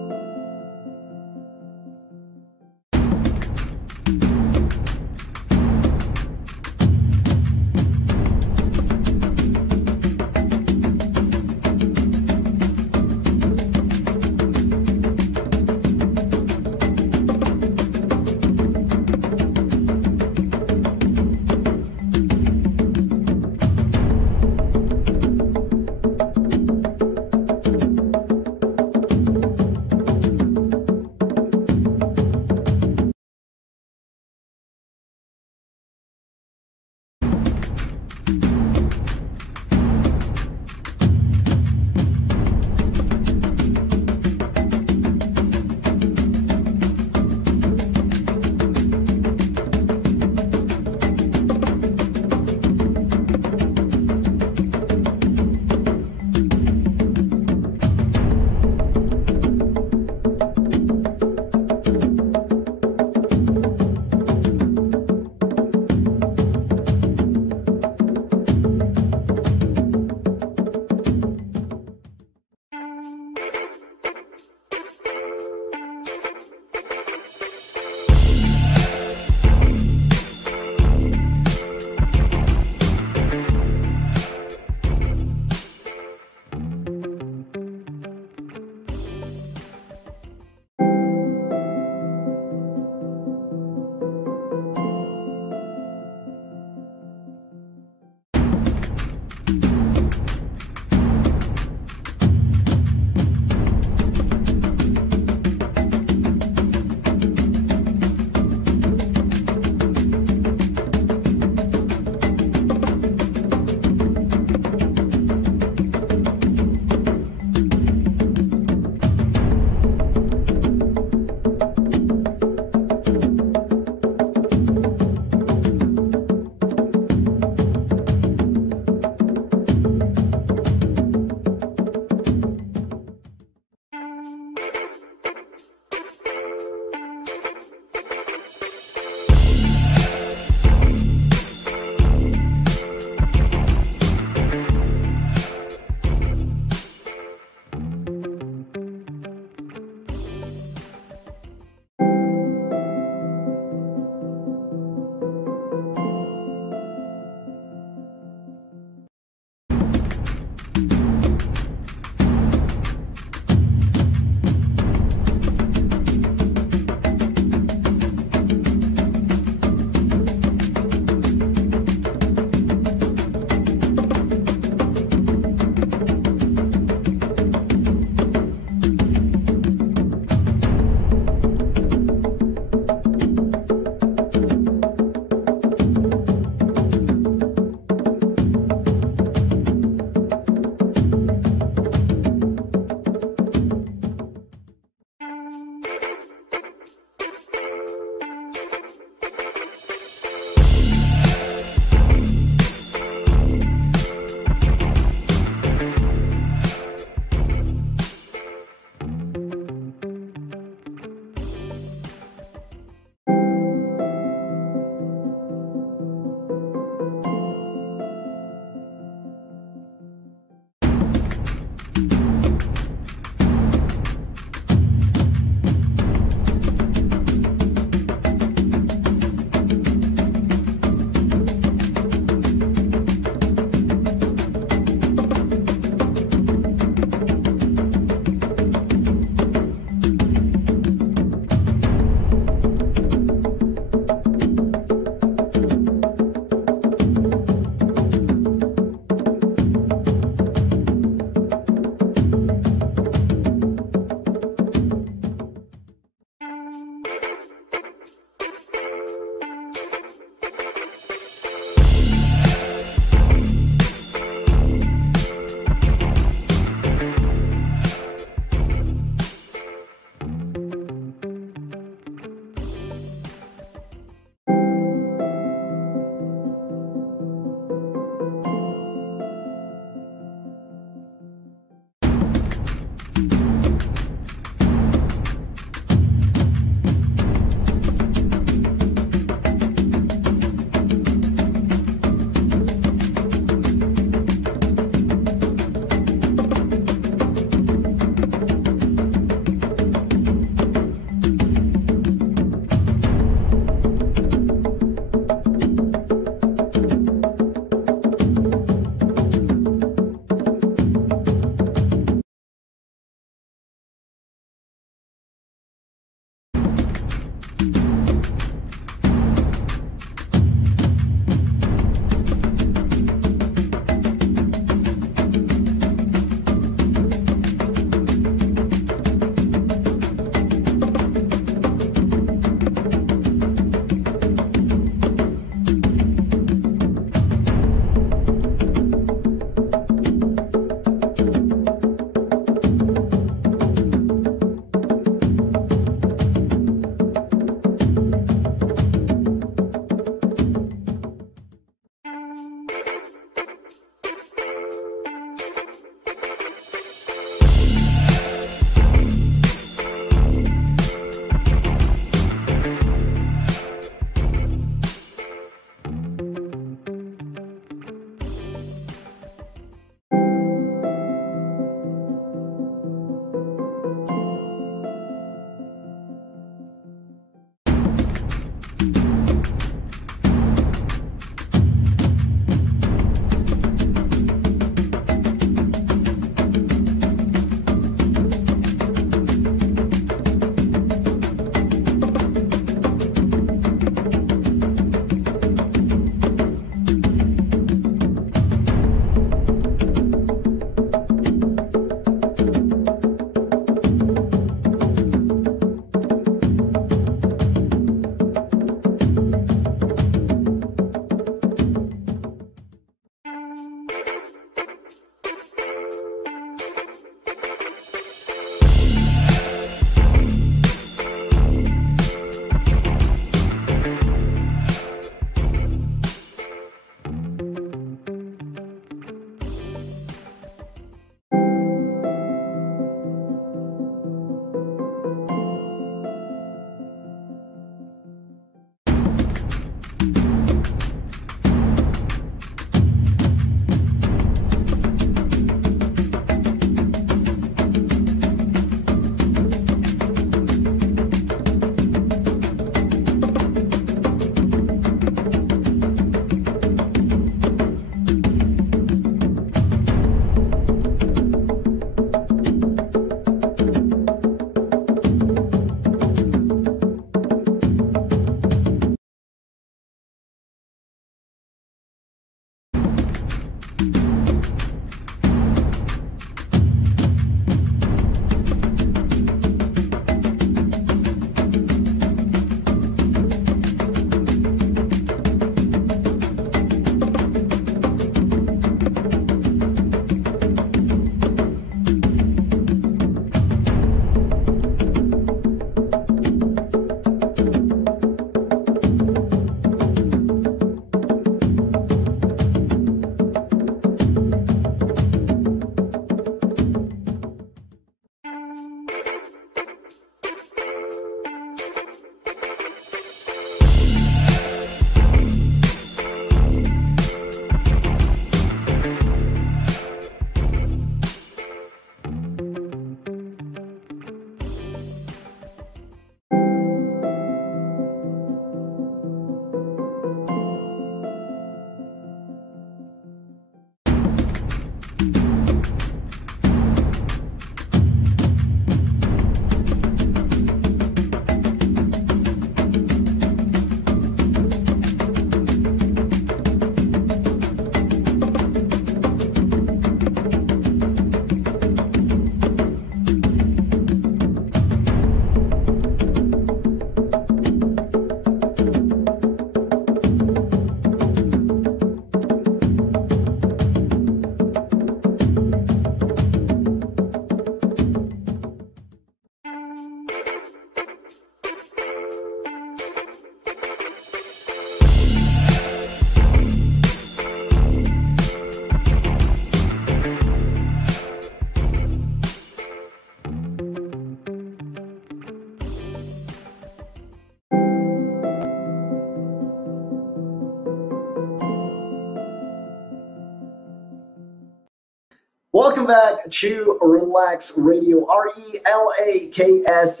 Welcome back to Relaks Radio, RELAKS,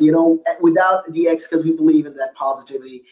without the X, because we believe in that positivity.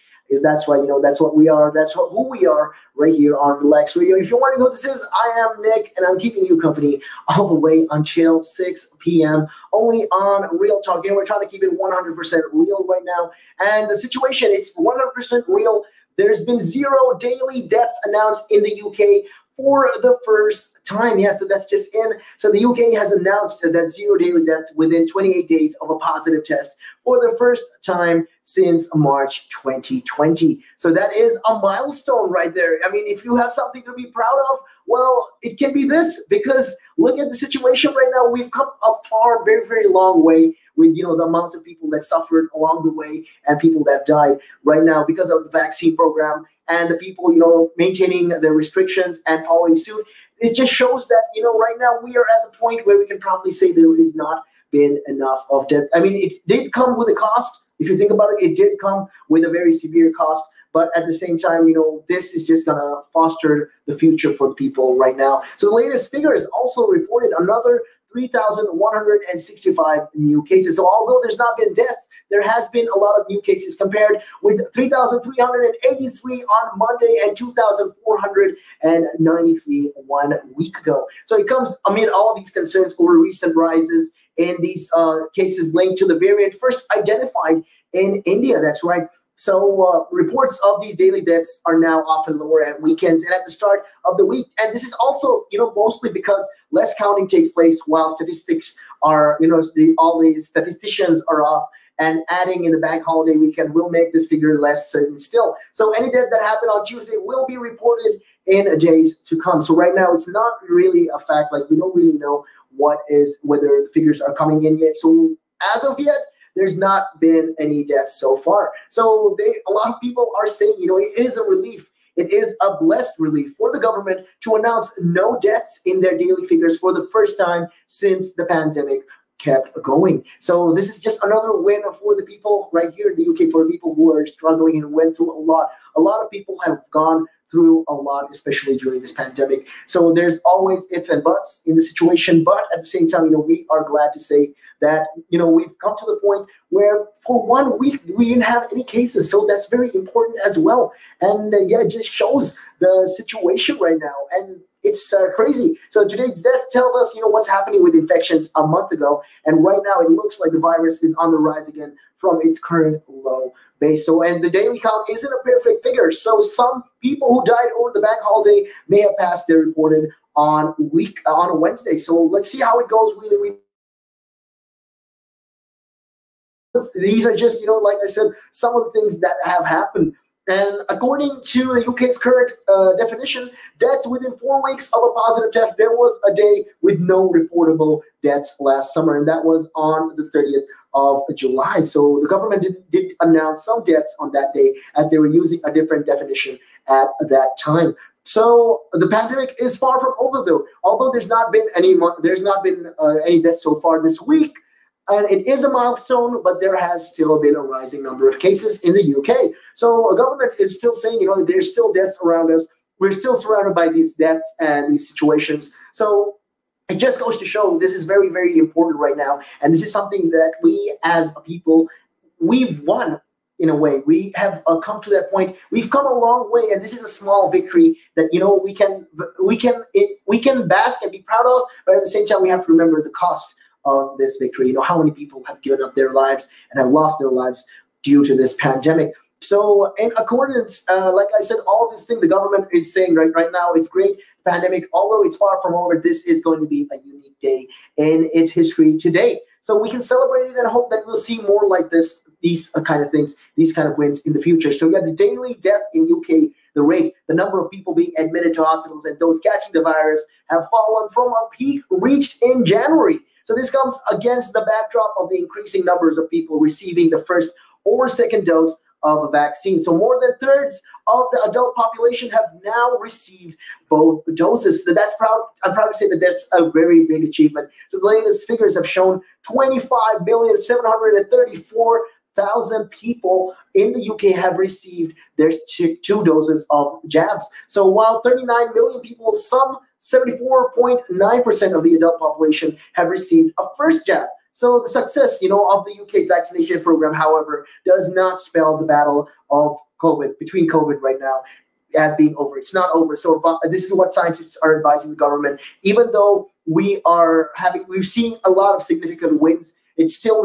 That's right, that's what we are. That's who we are right here on Relaks Radio. If you're wondering who this is, I am Nick, and I'm keeping you company all the way until 6 p.m. only on Real Talk. And we're trying to keep it 100% real right now. And the situation is 100% real. There's been 0 daily deaths announced in the UK for the first time. Yeah, so that's just in. So the UK has announced that 0 daily deaths within 28 days of a positive test for the first time since March 2020. So that is a milestone right there. I mean, if you have something to be proud of, well, it can be this, because look at the situation right now. We've come a far, very, very long way with, the amount of people that suffered along the way and people that died right now because of the vaccine program and the people, maintaining the restrictions and following suit. It just shows that, right now we are at the point where we can probably say there has not been enough of death. I mean, it did come with a cost. If you think about it, it did come with a very severe cost. But at the same time, this is just going to foster the future for people right now. So the latest figures also reported another 3,165 new cases. So although there's not been deaths, there has been a lot of new cases compared with 3,383 on Monday and 2,493 1 week ago. So it comes amid all of these concerns over recent rises in these cases linked to the variant first identified in India. That's right. So reports of these daily deaths are now often lower at weekends and at the start of the week. And this is also, mostly because less counting takes place while statistics are, all these statisticians are off, and adding in the bank holiday weekend will make this figure less certain still. So any death that happened on Tuesday will be reported in days to come. So right now, it's not really a fact. Like, we don't really know whether the figures are coming in yet. So as of yet, there's not been any deaths so far. So a lot of people are saying, it is a relief. It is a blessed relief for the government to announce no deaths in their daily figures for the first time since the pandemic kept going. So this is just another win for the people right here in the UK, for people who are struggling and went through a lot. A lot of people have gone through a lot, especially during this pandemic. So there's always ifs and buts in the situation. But at the same time, we are glad to say that, we've come to the point where for 1 week, we didn't have any cases. So that's very important as well. And it just shows the situation right now. And it's crazy. So today's death tells us, what's happening with infections a month ago. And right now, it looks like the virus is on the rise again from its current low base. So, and the daily count isn't a perfect figure. So some people who died over the bank holiday may have passed their reported on a Wednesday. So let's see how it goes. These are just, like I said, some of the things that have happened. And according to the UK's current definition, deaths within 4 weeks of a positive test, there was a day with no reportable deaths last summer, and that was on the 30th of July. So the government did announce some deaths on that day, as they were using a different definition at that time. So the pandemic is far from over, though. Although there's not been any deaths so far this week. And it is a milestone, but there has still been a rising number of cases in the UK. So the government is still saying, there's still deaths around us. We're still surrounded by these deaths and these situations. So it just goes to show this is very, very important right now. And this is something that we as a people, we've won in a way. We have come to that point. We've come a long way, and this is a small victory that, we can bask and be proud of. But at the same time, we have to remember the cost of this victory. How many people have given up their lives and have lost their lives due to this pandemic. So in accordance, like I said, all of this thing the government is saying right now, it's great. Pandemic, although it's far from over, this is going to be a unique day in its history today. So we can celebrate it and hope that we'll see more like these kind of things, these kind of wins in the future. So the daily death in UK, the number of people being admitted to hospitals and those catching the virus have fallen from a peak reached in January. So this comes against the backdrop of the increasing numbers of people receiving the first or second dose of a vaccine. So more than thirds of the adult population have now received both doses. So I'm proud to say that that's a very big achievement. So the latest figures have shown 25,734,000 people in the UK have received their 2 doses of jabs. So while 39 million people, some 74.9% of the adult population have received a first jab. So the success, of the UK's vaccination program, however, does not spell the battle of between COVID right now as being over. It's not over. So this is what scientists are advising the government. Even though we've seen a lot of significant wins, it's still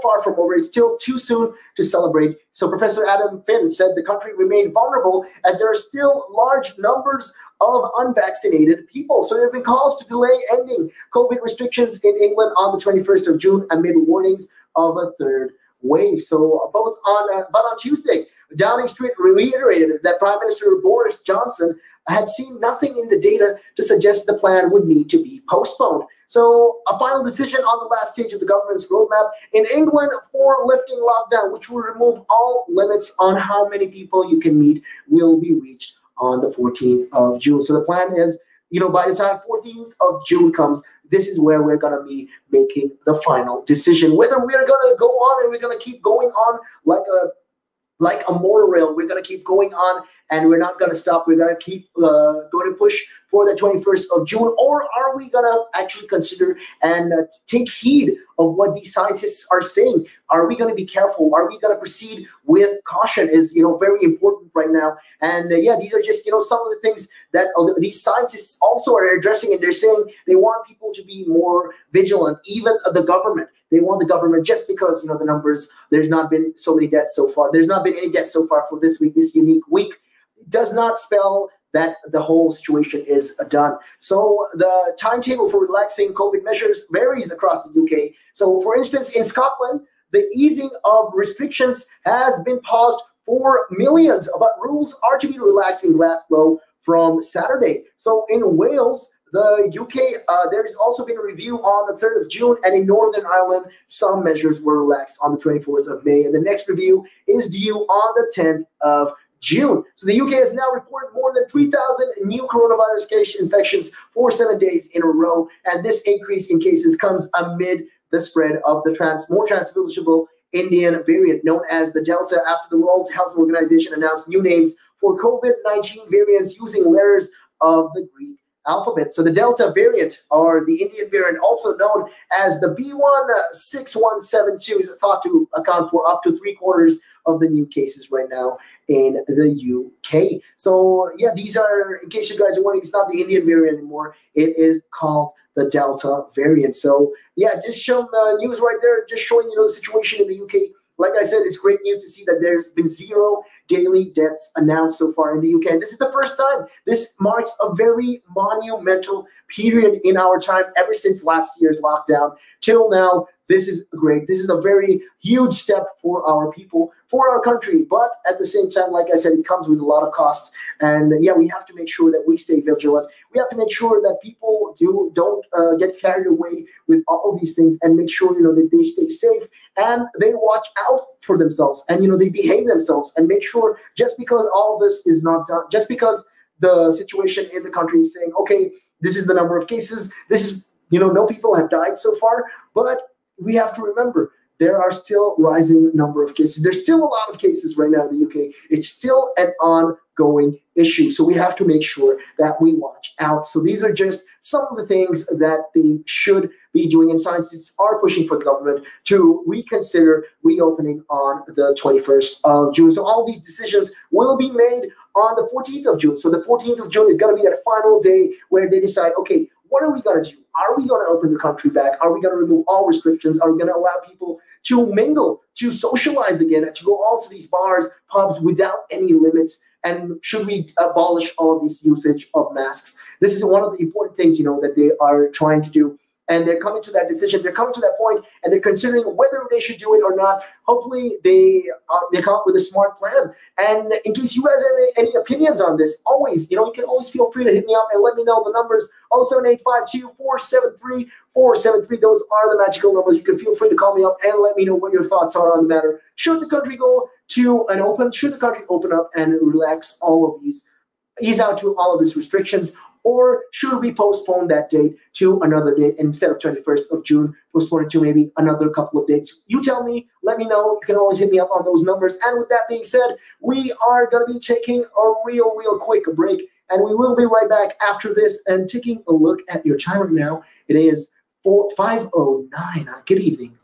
far from over. It's still too soon to celebrate. So Professor Adam Finn said the country remained vulnerable as there are still large numbers of unvaccinated people. So there have been calls to delay ending COVID restrictions in England on the 21st of June amid warnings of a third wave. So but on Tuesday, Downing Street reiterated that Prime Minister Boris Johnson had seen nothing in the data to suggest the plan would need to be postponed. So a final decision on the last stage of the government's roadmap in England for lifting lockdown, which will remove all limits on how many people you can meet, will be reached on the 14th of June. So the plan is, by the time 14th of June comes, this is where we're going to be making the final decision, whether we're going to go on and we're going to keep going on like a monorail. We're going to keep going on and we're not going to stop. We're going to keep going to push for the 21st of June. Or are we going to actually consider and take heed of what these scientists are saying? Are we going to be careful? Are we going to proceed with caution is, very important right now. And these are just, some of the things that these scientists also are addressing. And they're saying they want people to be more vigilant, even the government. They want the government, just because, the numbers, there's not been so many deaths so far. There's not been any deaths so far for this week, this unique week. It does not spell that the whole situation is done. So the timetable for relaxing COVID measures varies across the UK. So for instance, in Scotland, the easing of restrictions has been paused for millions, but rules are to be relaxed in Glasgow from Saturday. So in Wales, the UK, there has also been a review on the 3rd of June, and in Northern Ireland, some measures were relaxed on the 24th of May. And the next review is due on the 10th of June. So the UK has now reported more than 3,000 new coronavirus case infections for 7 days in a row. And this increase in cases comes amid the spread of the more transmissible Indian variant known as the Delta, after the World Health Organization announced new names for COVID-19 variants using letters of the Greek alphabet. So the Delta variant, or the Indian variant, also known as the B.1.6172, is thought to account for up to 3/4 of the new cases right now in the UK. So yeah, these are, in case you guys are wondering, it's not the Indian variant anymore. It is called the Delta variant. So yeah, just some news right there, just showing the situation in the UK. Like I said, it's great news to see that there's been 0 daily deaths announced so far in the UK. And this is the first time. This marks a very monumental period in our time ever since last year's lockdown till now. This is great. This is a very huge step for our people, for our country. But at the same time, like I said, it comes with a lot of cost. And yeah, we have to make sure that we stay vigilant. We have to make sure that people don't get carried away with all of these things, and make sure, that they stay safe and they watch out for themselves, and, they behave themselves, and make sure, just because all of this is not done, just because the situation in the country is saying, okay, this is the number of cases, this is, no people have died so far, but we have to remember, there are still rising number of cases. There's still a lot of cases right now in the UK. It's still an ongoing issue. So we have to make sure that we watch out. So these are just some of the things that they should be doing. And scientists are pushing for the government to reconsider reopening on the 21st of June. So all these decisions will be made on the 14th of June. So the 14th of June is going to be that final day where they decide, okay, what are we going to do? Are we going to open the country back? Are we going to remove all restrictions? Are we going to allow people to mingle, to socialize again, to go all to these bars, pubs without any limits? And should we abolish all of this usage of masks? This is one of the important things, that they are trying to do. And they're coming to that decision. They're coming to that point, and they're considering whether they should do it or not. Hopefully, they come up with a smart plan. And in case you guys have any opinions on this, always, you can always feel free to hit me up and let me know. The numbers 07852-473-473. Those are the magical numbers. You can feel free to call me up and let me know what your thoughts are on the matter. Should the country go to an open? Should the country open up and relax all of these, ease out to all of these restrictions? Or should we postpone that date to another date instead of 21st of June, postpone it to maybe another couple of dates? You tell me, let me know. You can always hit me up on those numbers. And with that being said, we are going to be taking a real quick break. And we will be right back after this and taking a look at your time right now. It is 5:09. Good evening.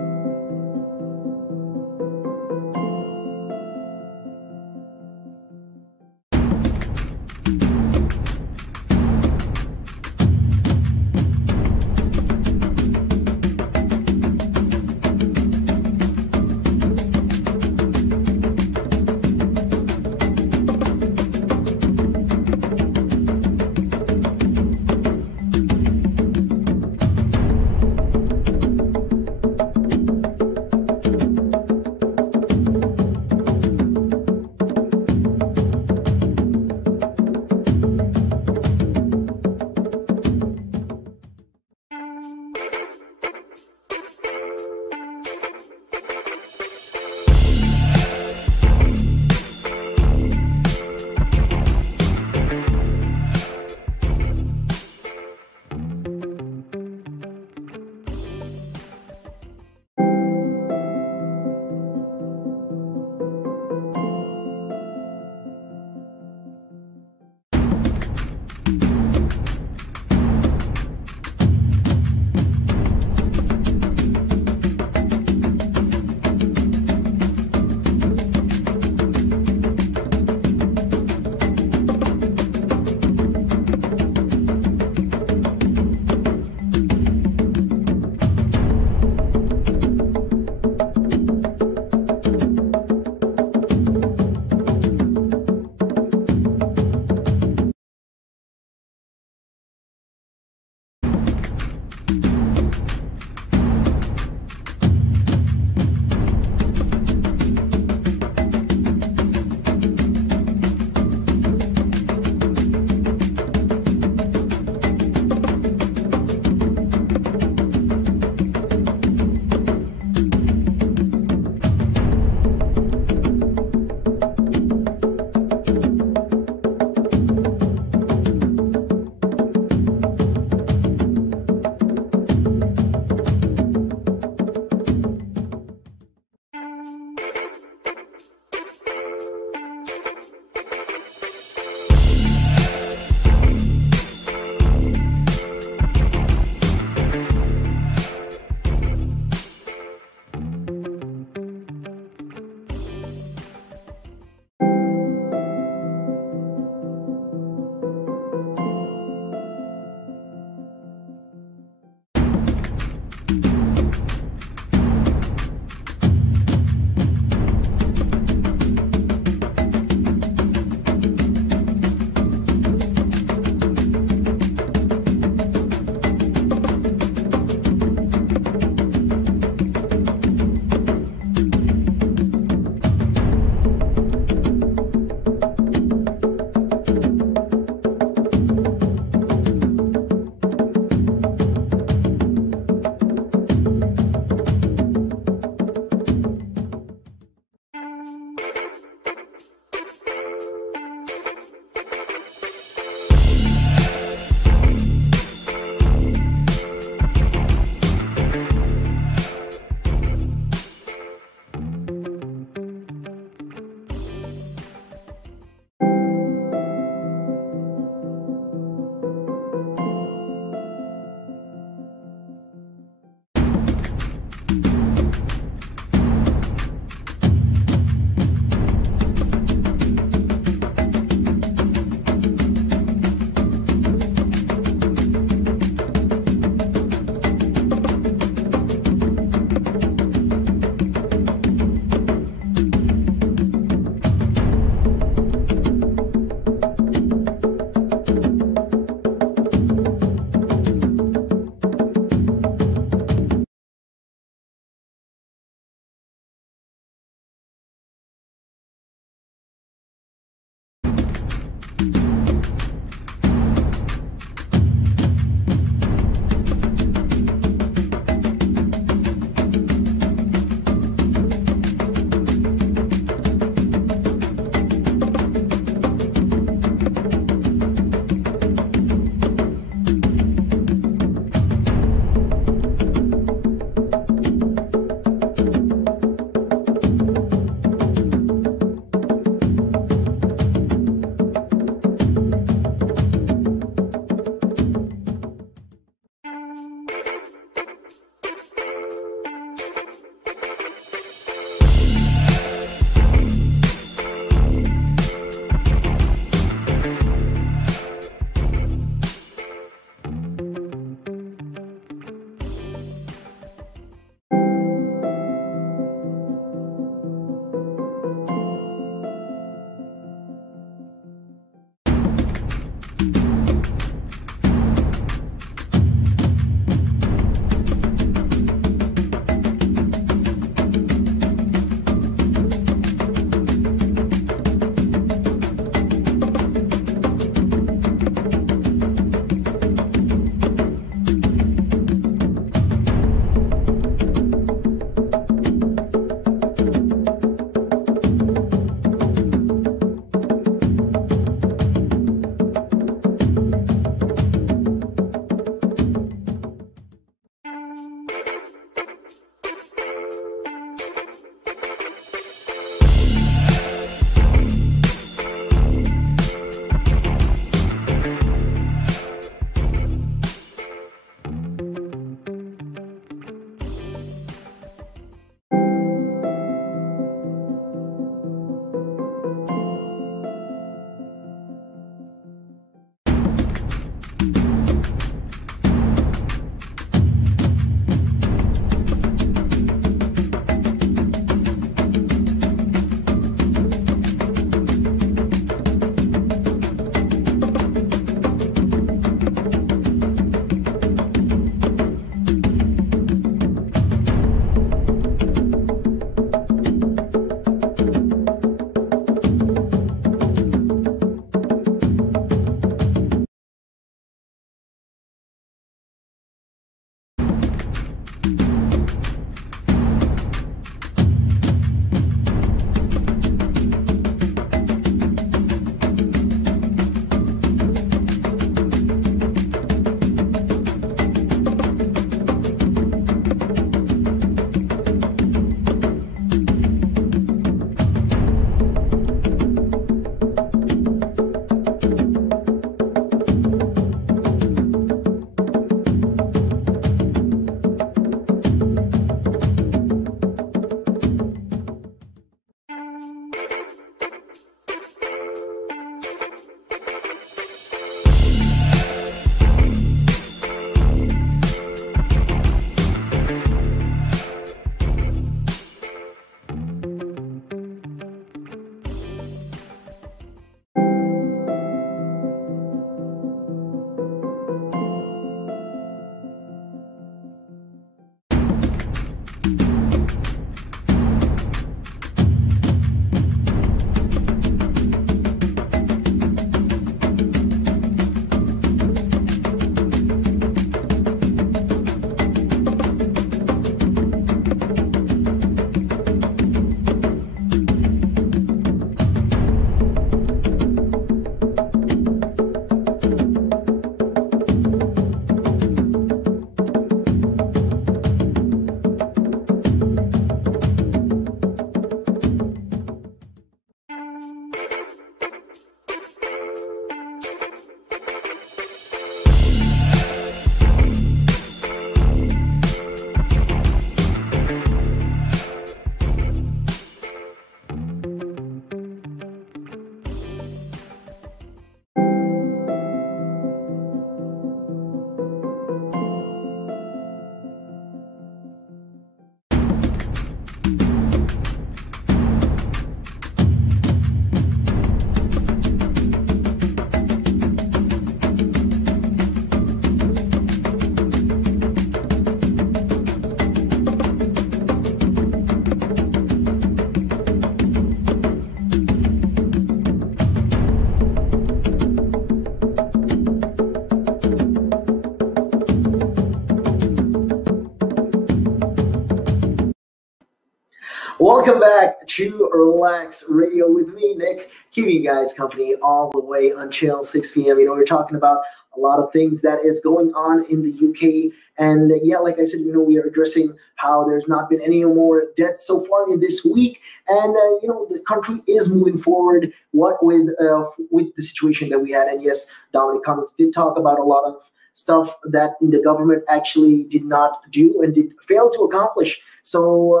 Welcome back to Relax Radio with me, Nick, keeping you guys company all the way until 6 p.m. We're talking about a lot of things that is going on in the UK. And yeah, like I said, we are addressing how there's not been any more deaths so far in this week. And, the country is moving forward with the situation that we had. And yes, Dominic Cummings did talk about a lot of stuff that the government actually did not do and did fail to accomplish. So,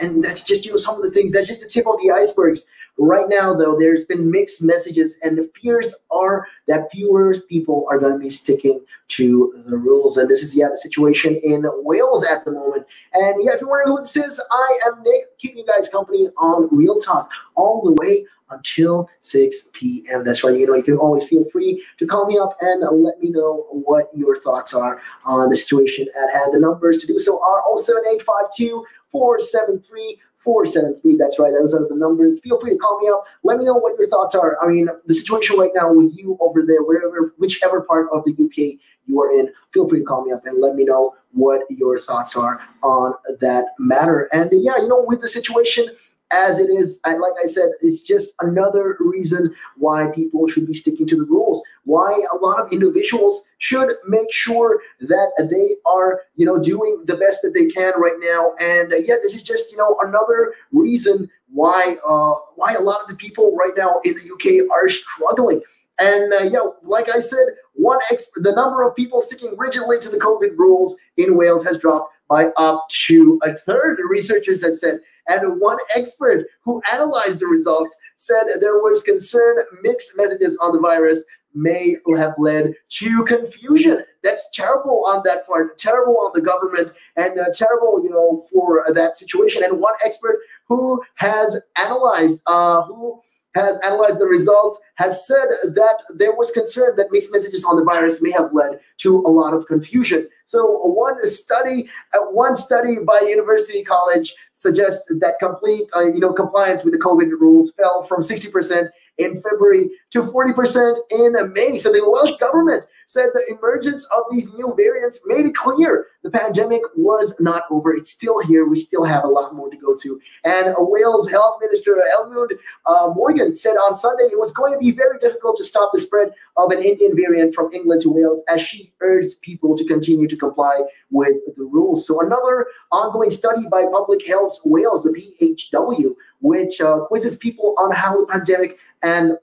and that's just, some of the things, that's just the tip of the icebergs. Right now, though, there's been mixed messages, and the fears are that fewer people are going to be sticking to the rules. And this is, the situation in Wales at the moment. And if you want to know who this is, I am Nick, keeping you guys company on Real Talk all the way until 6 p.m. That's right. You can always feel free to call me up and let me know what your thoughts are on the situation at hand. The numbers to do so are 07852-473-473. That's right. Those are the numbers. Feel free to call me up. Let me know what your thoughts are. The situation right now with you over there, whichever part of the UK you are in, feel free to call me up and let me know what your thoughts are on that matter. And with the situation as it is, like I said, it's just another reason why people should be sticking to the rules, why a lot of individuals should make sure that they are, doing the best that they can right now. And this is just, another reason why a lot of the people right now in the UK are struggling. And like I said, the number of people sticking rigidly to the COVID rules in Wales has dropped by up to a third, researchers have said. And one expert who analyzed the results said there was concern mixed messages on the virus may have led to confusion. That's terrible on that part, terrible on the government, and terrible, for that situation. And one expert who has analyzed the results has said that there was concern that mixed messages on the virus may have led to a lot of confusion. So one study by University College suggests that compliance with the COVID rules fell from 60% in February to 40% in May. So the Welsh government said the emergence of these new variants made it clear the pandemic was not over. It's still here. We still have a lot more to go to. And Wales Health Minister Elmund Morgan said on Sunday it was going to be very difficult to stop the spread of an Indian variant from England to Wales, as she urged people to continue to comply with the rules. So another ongoing study by Public Health Wales, the PHW, which quizzes people on how the pandemic and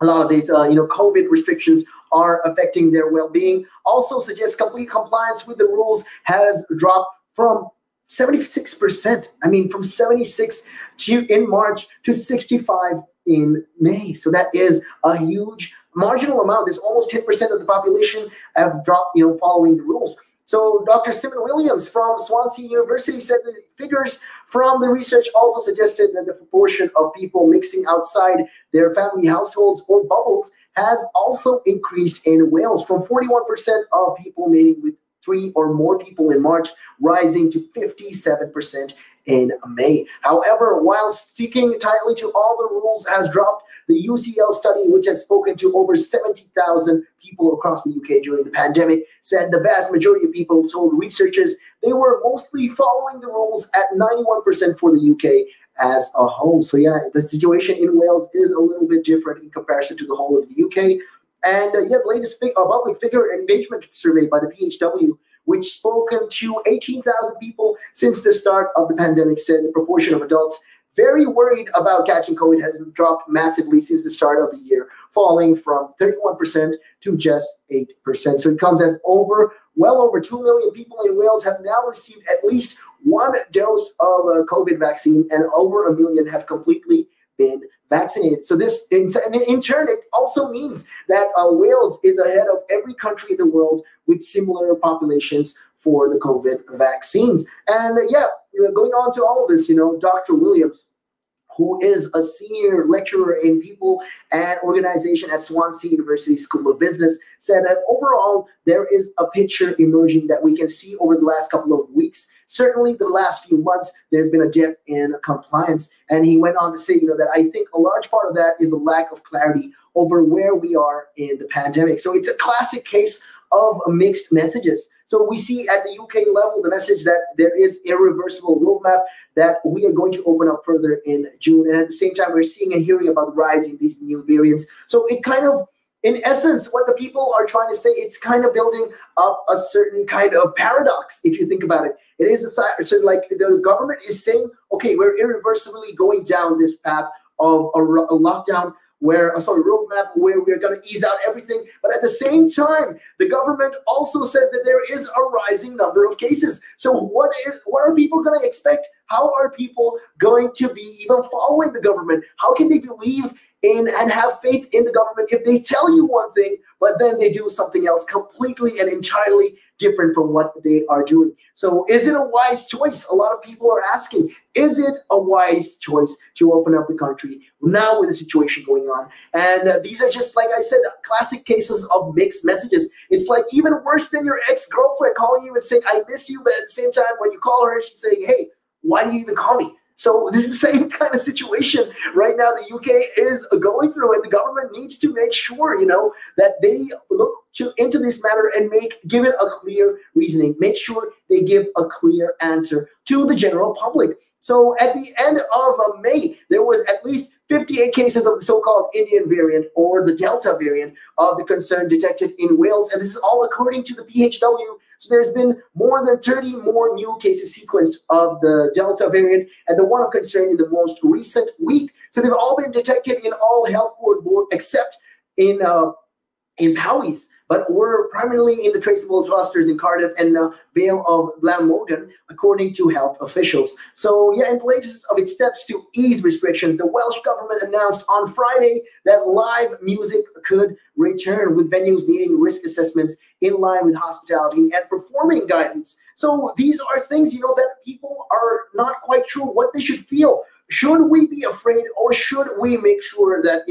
a lot of these, COVID restrictions are affecting their well-being, also suggests complete compliance with the rules has dropped from 76%. From 76 in March to 65 in May. So that is a huge marginal amount. There's almost 10% of the population have dropped, following the rules. So Dr. Simon Williams from Swansea University said the figures from the research also suggested that the proportion of people mixing outside their family households or bubbles has also increased in Wales, from 41% of people meeting with 3 or more people in March, rising to 57% in May. However, while sticking tightly to all the rules has dropped, the UCL study, which has spoken to over 70,000 people across the UK during the pandemic, said the vast majority of people told researchers they were mostly following the rules at 91% for the UK as a whole. So the situation in Wales is a little bit different in comparison to the whole of the UK. And the latest public figure engagement survey by the PHW, which spoken to 18,000 people since the start of the pandemic, said the proportion of adults very worried about catching COVID has dropped massively since the start of the year, falling from 31% to just 8%. So it comes as well over 2 million people in Wales have now received at least one dose of a COVID vaccine, and over 1 million have completely been vaccinated. So this, in turn, it also means that Wales is ahead of every country in the world with similar populations for the COVID vaccines. And going on to all of this, Dr. Williams, who is a senior lecturer in people and organization at Swansea University School of Business, said that overall there is a picture emerging that we can see over the last couple of weeks. Certainly the last few months, there's been a dip in compliance. And he went on to say, that I think a large part of that is the lack of clarity over where we are in the pandemic. So it's a classic case of mixed messages. So we see at the UK level the message that there is a irreversible roadmap that we are going to open up further in June. And at the same time, we're seeing and hearing about the rise in these new variants. So it kind of, in essence, what the people are trying to say, it's kind of building up a certain kind of paradox, if you think about it. It is like the government is saying, okay, we're irreversibly going down this path of a lockdown, roadmap where we're going to ease out everything. But at the same time, the government also says that there is a rising number of cases. So what are people going to expect? How are people going to be even following the government? How can they believe in and have faith in the government if they tell you one thing, but then they do something else completely and entirely different from what they are doing? So is it a wise choice? A lot of people are asking, is it a wise choice to open up the country now with the situation going on? And these are just, like I said, classic cases of mixed messages. It's like even worse than your ex-girlfriend calling you and saying, I miss you, but at the same time, when you call her, she's saying, hey, why do you even call me? So this is the same kind of situation right now the UK is going through, and the government needs to make sure, that they look into this matter and give it a clear reasoning. Make sure they give a clear answer to the general public. So at the end of May, there was at least 58 cases of the so-called Indian variant or the Delta variant of the concern detected in Wales. And this is all according to the PHW. So there's been more than 30 more new cases sequenced of the Delta variant and the one of concern in the most recent week. So they've all been detected in all health board except in Powys, but were primarily in the traceable clusters in Cardiff and Vale of Glamorgan, according to health officials. So yeah, in the latest of its steps to ease restrictions, the Welsh government announced on Friday that live music could return, with venues needing risk assessments in line with hospitality and performing guidance. So these are things, that people are not quite sure what they should feel. Should we be afraid, or should we make sure that,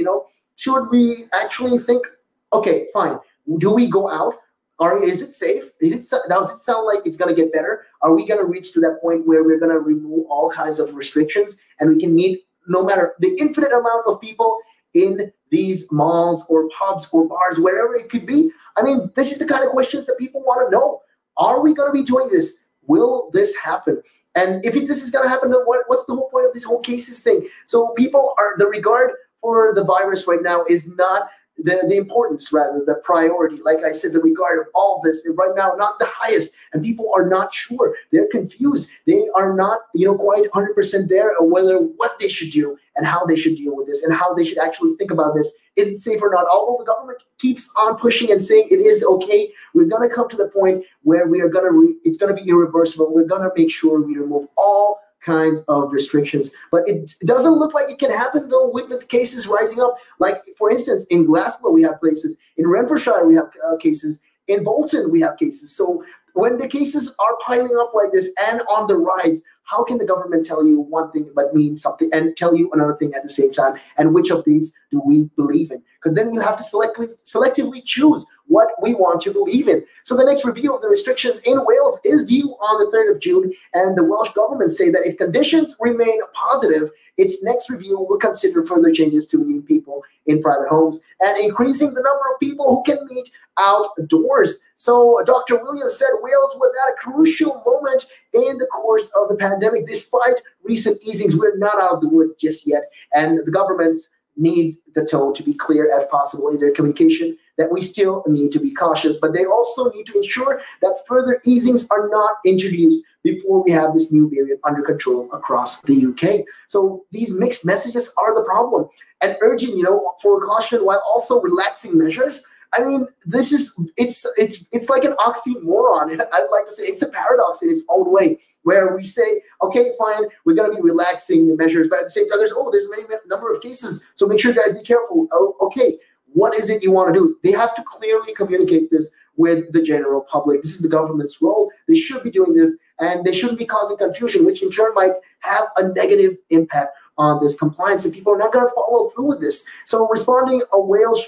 should we actually think, okay, fine, do we go out? Or is it safe? Does it sound like it's going to get better? Are we going to reach to that point where we're going to remove all kinds of restrictions and we can meet no matter the infinite amount of people in these malls or pubs or bars, wherever it could be? I mean, this is the kind of questions that people want to know. Are we going to be doing this? Will this happen? And if this is going to happen, then what's the whole point of this whole cases thing? So the regard for the virus right now is not the importance, rather the priority. Like I said, the regard of all of this is right now not the highest, and people are not sure. They're confused. They are not, quite 100% there on whether what they should do and how they should deal with this and how they should actually think about this. Is it safe or not? Although the government keeps on pushing and saying it is okay, we're going to come to the point where it's going to be irreversible. We're going to make sure we remove all kinds of restrictions. But it doesn't look like it can happen, though, with the cases rising up. Like, for instance, in Glasgow, we have places. In Renfrewshire, we have cases. In Bolton, we have cases. So when the cases are piling up like this and on the rise, how can the government tell you one thing but mean something and tell you another thing at the same time? And which of these do we believe in? Because then we'll have to selectively choose what we want to believe in. So the next review of the restrictions in Wales is due on the 3rd of June, and the Welsh government say that if conditions remain positive, its next review will consider further changes to meeting people in private homes and increasing the number of people who can meet outdoors. So Dr. Williams said Wales was at a crucial moment in the course of the pandemic. Despite recent easings, we're not out of the woods just yet, and the governments need the tone to be clear as possible in their communication, that we still need to be cautious, but they also need to ensure that further easings are not introduced before we have this new variant under control across the UK. So these mixed messages are the problem, and urging, for caution while also relaxing measures. I mean, it's like an oxymoron. I'd like to say it's a paradox in its own way, where we say, okay, fine, we're going to be relaxing the measures, but at the same time, there's a many number of cases, so make sure you guys be careful. Oh, okay, what is it you want to do? They have to clearly communicate this with the general public. This is the government's role. They should be doing this, and they shouldn't be causing confusion, which in turn might have a negative impact on this compliance, and people are not going to follow through with this. So responding, a Welsh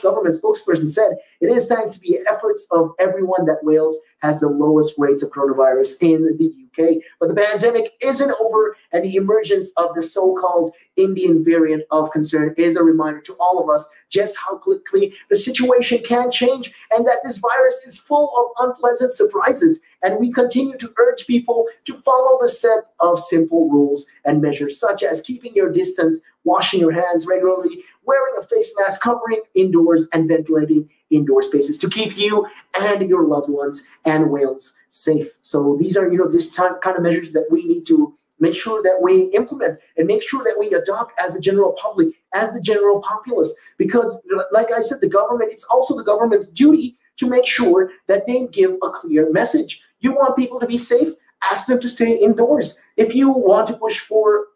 government spokesperson said, it is thanks to the efforts of everyone that Wales has the lowest rates of coronavirus in the okay? But the pandemic isn't over, and the emergence of the so-called Indian variant of concern is a reminder to all of us just how quickly the situation can change, and that this virus is full of unpleasant surprises. And we continue to urge people to follow the set of simple rules and measures, such as keeping your distance, washing your hands regularly, wearing a face mask, covering indoors, and ventilating indoor spaces to keep you and your loved ones and whales safe. So these are, this kind of measures that we need to make sure that we implement and make sure that we adopt as a general public, as the general populace, because like I said, it's also the government's duty to make sure that they give a clear message. You want people to be safe? Ask them to stay indoors. If you want to push for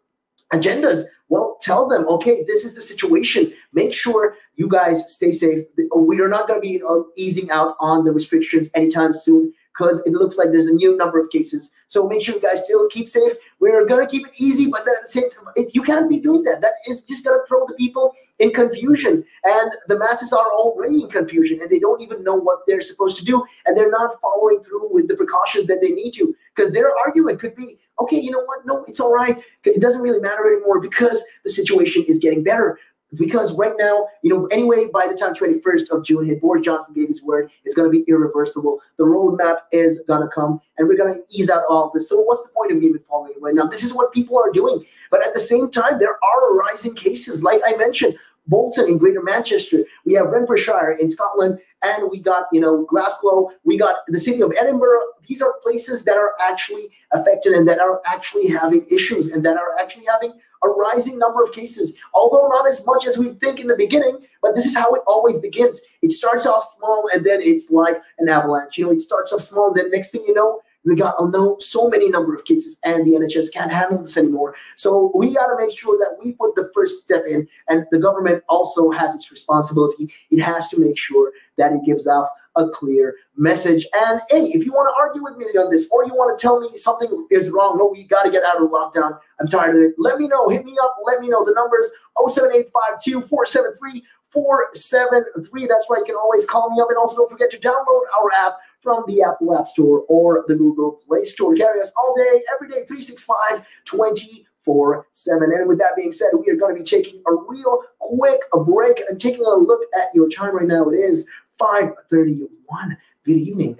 agendas, well, tell them, okay, this is the situation. Make sure you guys stay safe. We are not going to be easing out on the restrictions anytime soon, because it looks like there's a new number of cases. So make sure you guys still keep safe. We're going to keep it easy, but then at the same time, you can't be doing that. That is just going to throw the people in confusion. And the masses are already in confusion, and they don't even know what they're supposed to do, and they're not following through with the precautions that they need to, because their argument could be, okay, you know what? No, it's all right. It doesn't really matter anymore because the situation is getting better. Because right now, anyway, by the time 21st of June hit, Boris Johnson gave his word, it's going to be irreversible. The roadmap is going to come, and we're going to ease out all this. So what's the point of even following it right now? This is what people are doing. But at the same time, there are rising cases. Like I mentioned, Bolton in Greater Manchester, we have Renfrewshire in Scotland, and we got, Glasgow, we got the city of Edinburgh. These are places that are actually affected and that are actually having issues and that are actually having a rising number of cases, although not as much as we think in the beginning, but this is how it always begins. It starts off small, and then it's like an avalanche. It starts off small, and then next thing you know, we got so many number of cases, and the NHS can't handle this anymore. So we got to make sure that we put the first step in, and the government also has its responsibility. It has to make sure that it gives off a clear message. And hey, if you want to argue with me on this, or you want to tell me something is wrong, no, we got to get out of lockdown, I'm tired of it, let me know. Hit me up. Let me know. The number's 07852-473-473. That's right. You can always call me up. And also don't forget to download our app from the Apple App Store or the Google Play Store. Carry us all day, every day, 365, 24/7. And with that being said, we are going to be taking a real quick break and taking a look at your time right now. It is 5:31. Good evening.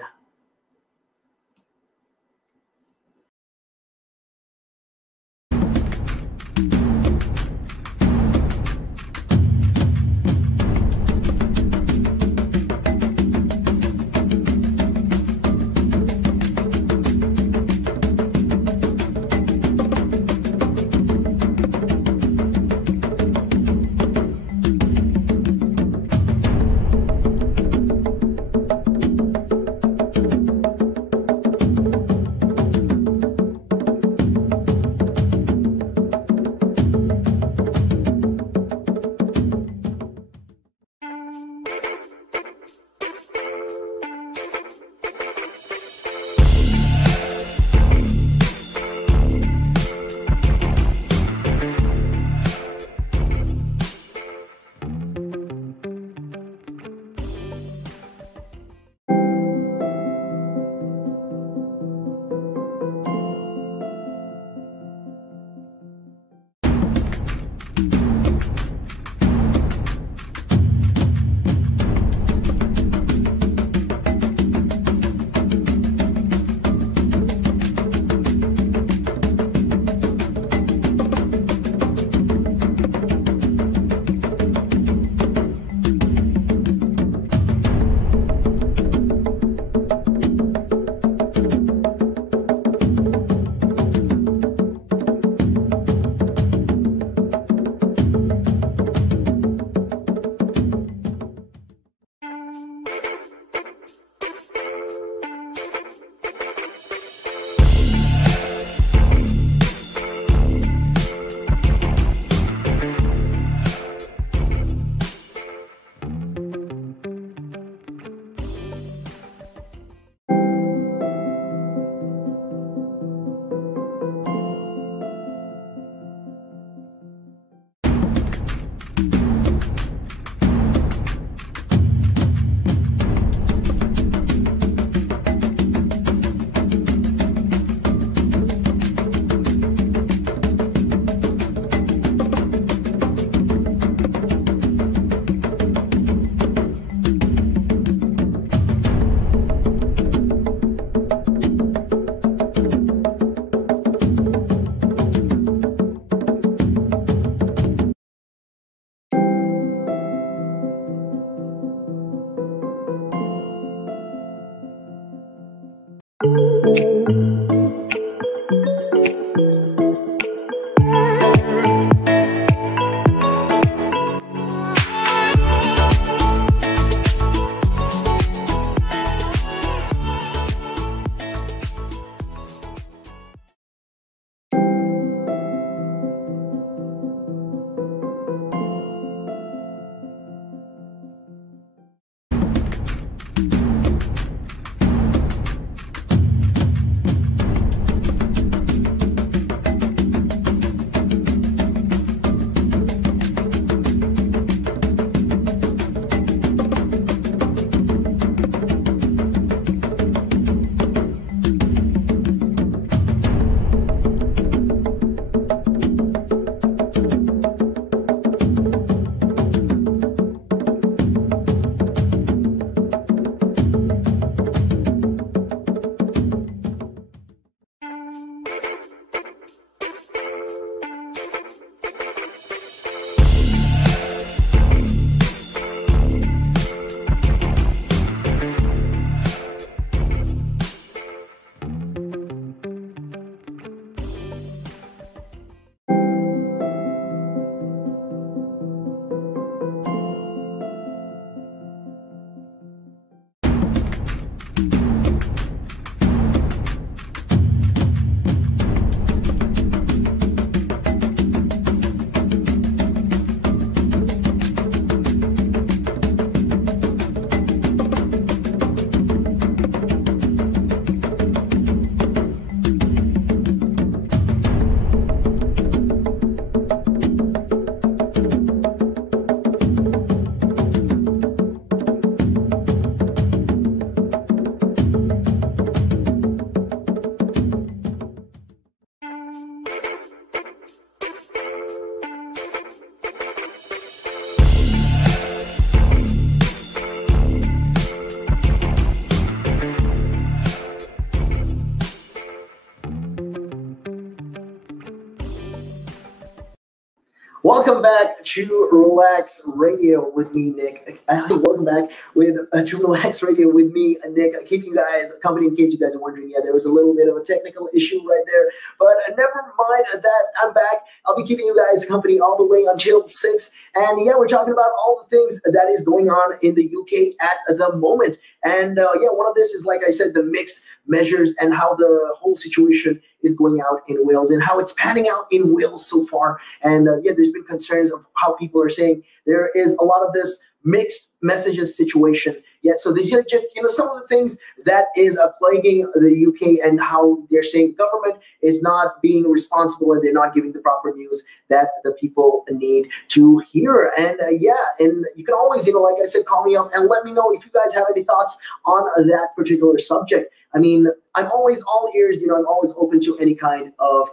Welcome back to Relax Radio with me, Nick. Welcome back to Relax Radio with me, Nick. Keep you guys company in case you guys are wondering. Yeah, there was a little bit of a technical issue right there, but never mind that. I'm back. I'll be keeping you guys company all the way until 6. And yeah, we're talking about all the things that is going on in the UK at the moment. And yeah, one of this is, like I said, the mixed measures and how the whole situation is going out in Wales and how it's panning out in Wales so far. And yeah, there's been concerns of how people are saying there is a lot of this mixed messages situation. Yeah, so these are just, some of the things that is plaguing the UK and how they're saying government is not being responsible and they're not giving the proper news that the people need to hear. And yeah, and you can always, like I said, call me up and let me know if you guys have any thoughts on that particular subject. I mean, I'm always all ears, I'm always open to any kind of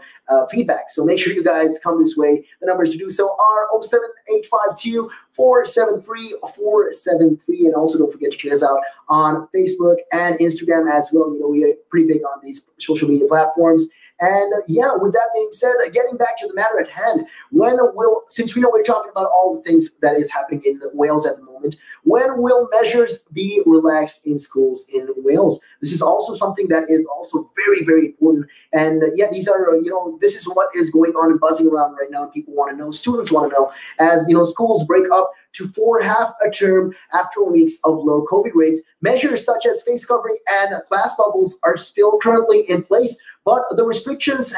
feedback. So make sure you guys come this way. The numbers to do so are 07852 473 473. And also don't forget to check us out on Facebook and Instagram as well. We are pretty big on these social media platforms. And yeah, with that being said, getting back to the matter at hand, since we know we're talking about all the things that is happening in Wales at the moment, when will measures be relaxed in schools in Wales? This is also something that is also very, very important. And yeah, these are, this is what is going on and buzzing around right now. People want to know, students want to know, as schools break up to for half a term after weeks of low COVID rates. Measures such as face covering and class bubbles are still currently in place, but the restrictions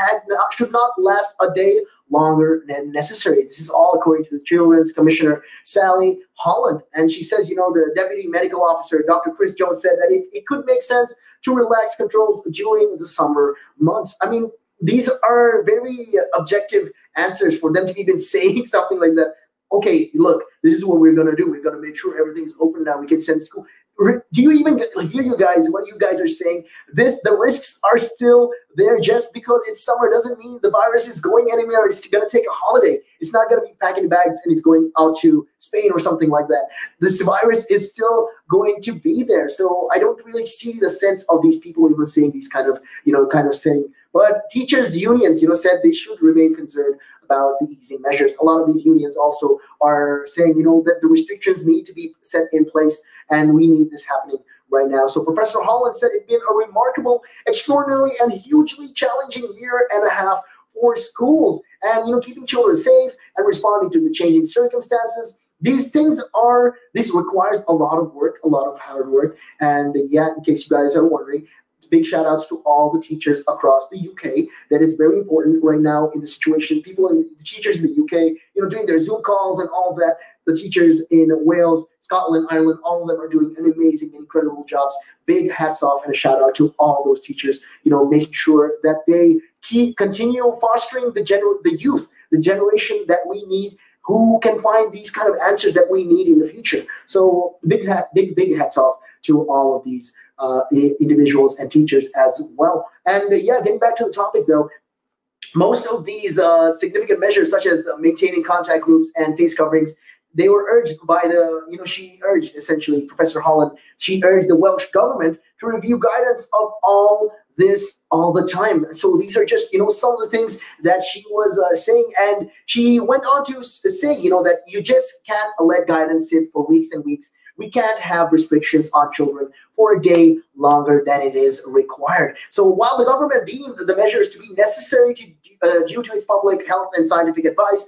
should not last a day longer than necessary. This is all according to the Children's Commissioner, Sally Holland. And she says, the Deputy Medical Officer, Dr. Chris Jones, said that it could make sense to relax controls during the summer months. I mean, these are very objective answers for them to even saying something like that. Okay, look, this is what we're going to do. We're going to make sure everything's open now. We can send school. Do you even hear you guys, what you guys are saying? The risks are still there. Just because it's summer doesn't mean the virus is going anywhere. It's going to take a holiday. It's not going to be packing bags and it's going out to Spain or something like that. This virus is still going to be there. So I don't really see the sense of these people even saying these kind of saying. But teachers' unions, said they should remain concerned about the easing measures. A lot of these unions also are saying, that the restrictions need to be set in place and we need this happening right now. So Professor Holland said it's been a remarkable, extraordinary, and hugely challenging year and a half for schools and, keeping children safe and responding to the changing circumstances. This requires a lot of work, a lot of hard work. And yeah, in case you guys are wondering, big shout outs to all the teachers across the UK. That is very important right now in the situation. The teachers in the UK, doing their Zoom calls and all of that. The teachers in Wales, Scotland, Ireland, all of them are doing an amazing, incredible jobs. Big hats off and a shout out to all those teachers, making sure that they continue fostering the youth, the generation that we need, who can find these kind of answers that we need in the future. So big hats off to all of these individuals and teachers as well. And yeah, getting back to the topic though, most of these significant measures such as maintaining contact groups and face coverings, they were urged by she urged essentially, Professor Holland, she urged the Welsh government to review guidance of all this all the time. So these are just, some of the things that she was saying. And she went on to say, that you just can't let guidance sit for weeks and weeks. We can't have restrictions on children for a day longer than it is required. So while the government deemed the measures to be necessary due to its public health and scientific advice,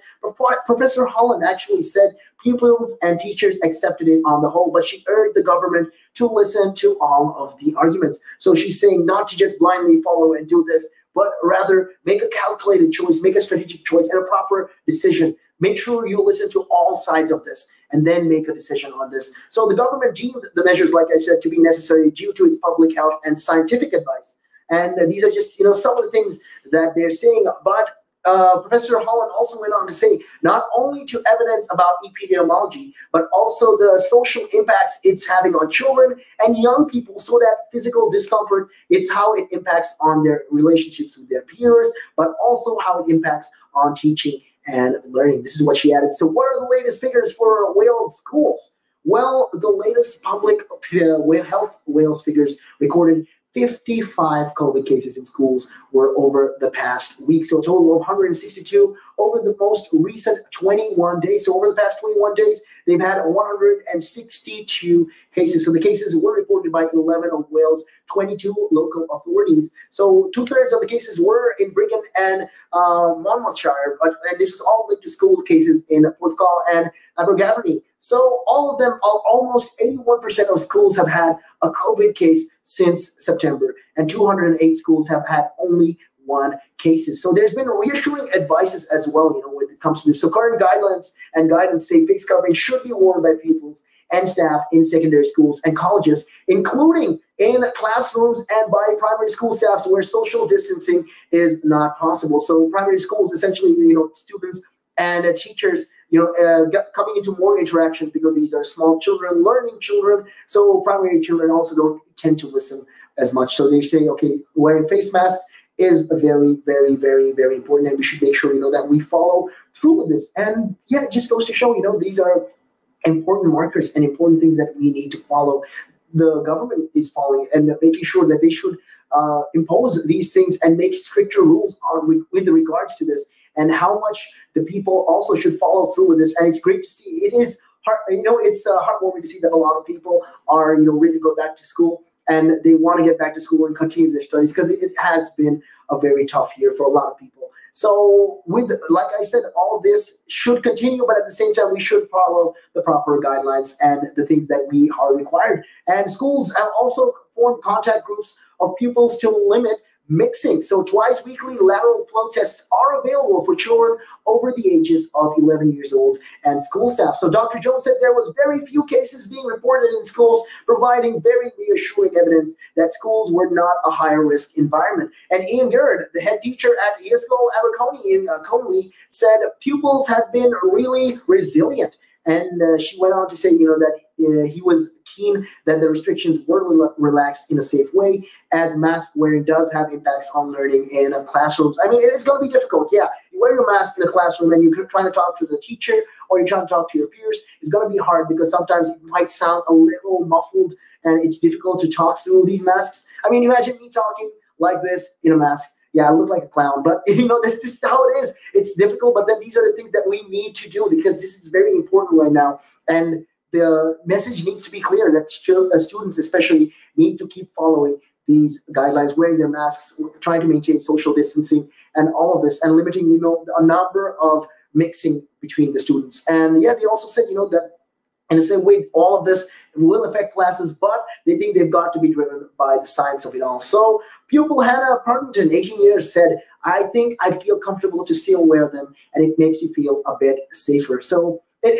Professor Holland actually said pupils and teachers accepted it on the whole, but she urged the government to listen to all of the arguments. So she's saying not to just blindly follow and do this, but rather make a calculated choice, make a strategic choice and a proper decision. Make sure you listen to all sides of this and then make a decision on this. So the government deemed the measures, like I said, to be necessary due to its public health and scientific advice. And these are just, some of the things that they're saying. But Professor Holland also went on to say not only to evidence about epidemiology, but also the social impacts it's having on children and young people, so that physical discomfort, it's how it impacts on their relationships with their peers, but also how it impacts on teaching and learning. This is what she added. So what are the latest figures for Wales schools? Well, the latest public health Wales figures recorded 55 COVID cases in schools were over the past week. So a total of 162 over the most recent 21 days. So over the past 21 days, they've had 162 cases. So the cases were reported by 11 of Wales' 22 local authorities. So 2/3 of the cases were in Brigham and Monmouthshire, and this is all linked to school cases in Porthcawl and Abergavenny. So all of them, almost 81% of schools have had a COVID case since September, and 208 schools have had only one cases. So there's been reassuring advices as well, when it comes to this. So current guidelines and guidance say face covering should be worn by pupils and staff in secondary schools and colleges, including in classrooms and by primary school staffs where social distancing is not possible. So primary schools, essentially, students and teachers, coming into more interactions because these are small children, learning children. So primary children also don't tend to listen as much. So they say, okay, wearing face masks is very, very, very, very important, and we should make sure, that we follow through with this. And yeah, it just goes to show, these are important markers and important things that we need to follow. The government is following and making sure that they should impose these things and make stricter rules with regards to this, and how much the people also should follow through with this. And it's great to see. It is it's heartwarming to see that a lot of people are, ready to go back to school, and they want to get back to school and continue their studies, because it has been a very tough year for a lot of people. So like I said, all of this should continue, but at the same time, we should follow the proper guidelines and the things that we are required. And schools have also formed contact groups of pupils to limit mixing. So twice weekly lateral flow tests are available for children over the ages of 11 years old and school staff. So Dr. Jones said there was very few cases being reported in schools, providing very reassuring evidence that schools were not a higher risk environment. And Ian Gerd, the head teacher at ESCO Aberconwy in Conwy, said pupils have been really resilient. And she went on to say, that he was keen that the restrictions were relaxed in a safe way, as mask wearing does have impacts on learning in classrooms. I mean, it is going to be difficult. Yeah, you wear your mask in a classroom and you're trying to talk to the teacher or you're trying to talk to your peers. It's going to be hard because sometimes it might sound a little muffled and it's difficult to talk through these masks. I mean, imagine me talking like this in a mask. Yeah, I look like a clown, but this is how it is. It's difficult, but then these are the things that we need to do, because this is very important right now. And the message needs to be clear that students especially need to keep following these guidelines, wearing their masks, trying to maintain social distancing and all of this, and limiting, a number of mixing between the students. And yeah, they also said, that in the same way, all of this will affect classes, but they think they've got to be driven by the science of it all. So pupil Hannah Partington, 18 years, said, I think I feel comfortable to still wear them, and it makes you feel a bit safer. So it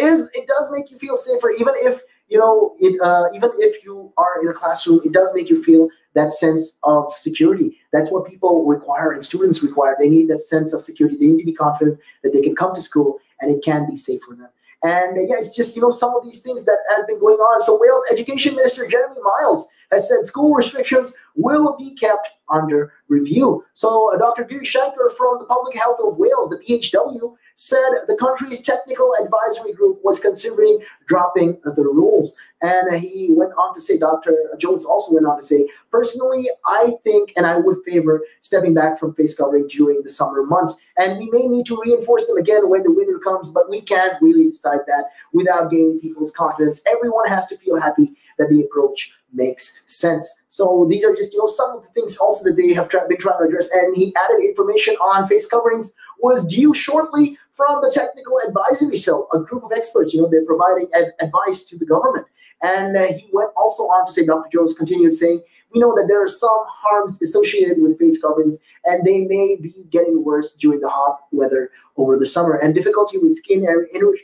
does make you feel safer, even if, even if you are in a classroom, it does make you feel that sense of security. That's what people require and students require. They need that sense of security. They need to be confident that they can come to school and it can be safe for them. And yeah, it's just, some of these things that has been going on. So Wales Education Minister Jeremy Miles has said school restrictions will be kept under review. So Dr. Giri Shankar from the Public Health of Wales, the PHW, said the country's technical advisory group was considering dropping the rules. And he went on to say, Dr. Jones also went on to say, personally, I think and I would favor stepping back from face covering during the summer months. And we may need to reinforce them again when the winter comes, but we can't really decide that without gaining people's confidence. Everyone has to feel happy that the approach makes sense. So these are just, some of the things also that they have been trying to address. And he added information on face coverings was due shortly from the Technical Advisory Cell, a group of experts, they're providing advice to the government. And he went also on to say, Dr. Jones continued saying, we know that there are some harms associated with face coverings, and they may be getting worse during the hot weather over the summer, and difficulty with skin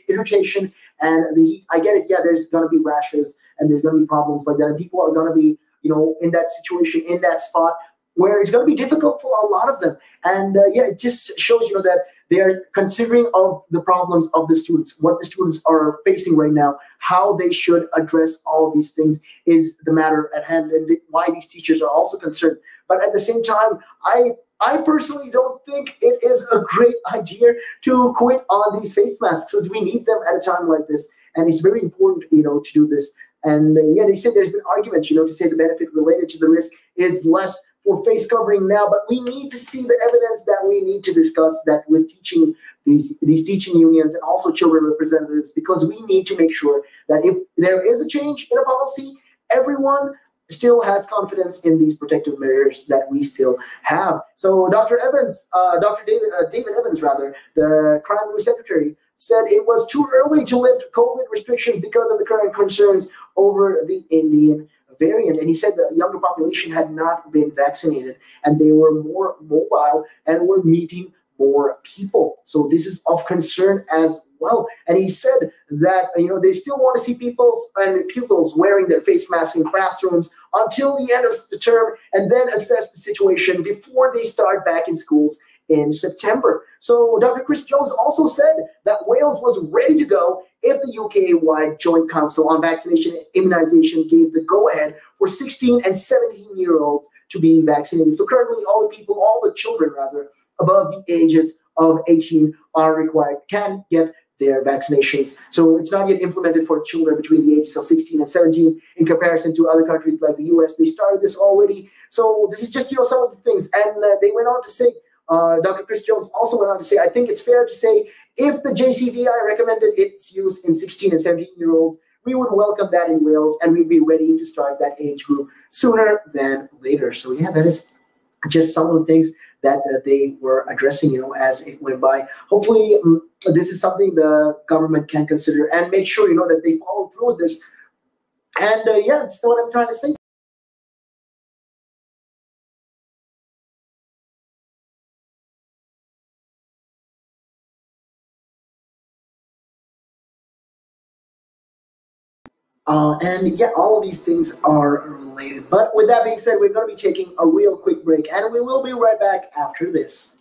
irritation and the heat. I get it. Yeah, there's going to be rashes and there's going to be problems like that. And people are going to be, in that situation, in that spot where it's going to be difficult for a lot of them. And yeah, it just shows, that they are considering of the problems of the students, what the students are facing right now, how they should address all of these things is the matter at hand, and why these teachers are also concerned. But at the same time, I personally don't think it is a great idea to quit on these face masks, because we need them at a time like this. And it's very important, to do this And they said there's been arguments, to say the benefit related to the risk is less for face covering now, but we need to see the evidence that we need to discuss that with teaching these teaching unions and also children representatives, because we need to make sure that if there is a change in a policy, everyone still has confidence in these protective measures that we still have. So Dr. David Evans, the Crime Bureau Secretary, said it was too early to lift COVID restrictions because of the current concerns over the Indian variant. And he said the younger population had not been vaccinated and they were more mobile and were meeting more people. So this is of concern as well. And he said that, they still want to see pupils wearing their face masks in classrooms until the end of the term and then assess the situation before they start back in schools in September. So Dr. Chris Jones also said that Wales was ready to go if the UK-wide Joint Council on Vaccination and Immunization gave the go-ahead for 16 and 17-year-olds to be vaccinated. So currently all the children above the ages of 18 can get their vaccinations. So it's not yet implemented for children between the ages of 16 and 17 in comparison to other countries like the US. They started this already. So this is just, some of the things. And they went on to say, Dr. Chris Jones also went on to say, I think it's fair to say if the JCVI recommended its use in 16 and 17-year-olds, we would welcome that in Wales and we'd be ready to start that age group sooner than later. So that is just some of the things that they were addressing, as it went by. Hopefully, this is something the government can consider and make sure, that they follow through with this. And that's what I'm trying to say. All of these things are related. But with that being said, we're going to be taking a real quick break, and we will be right back after this.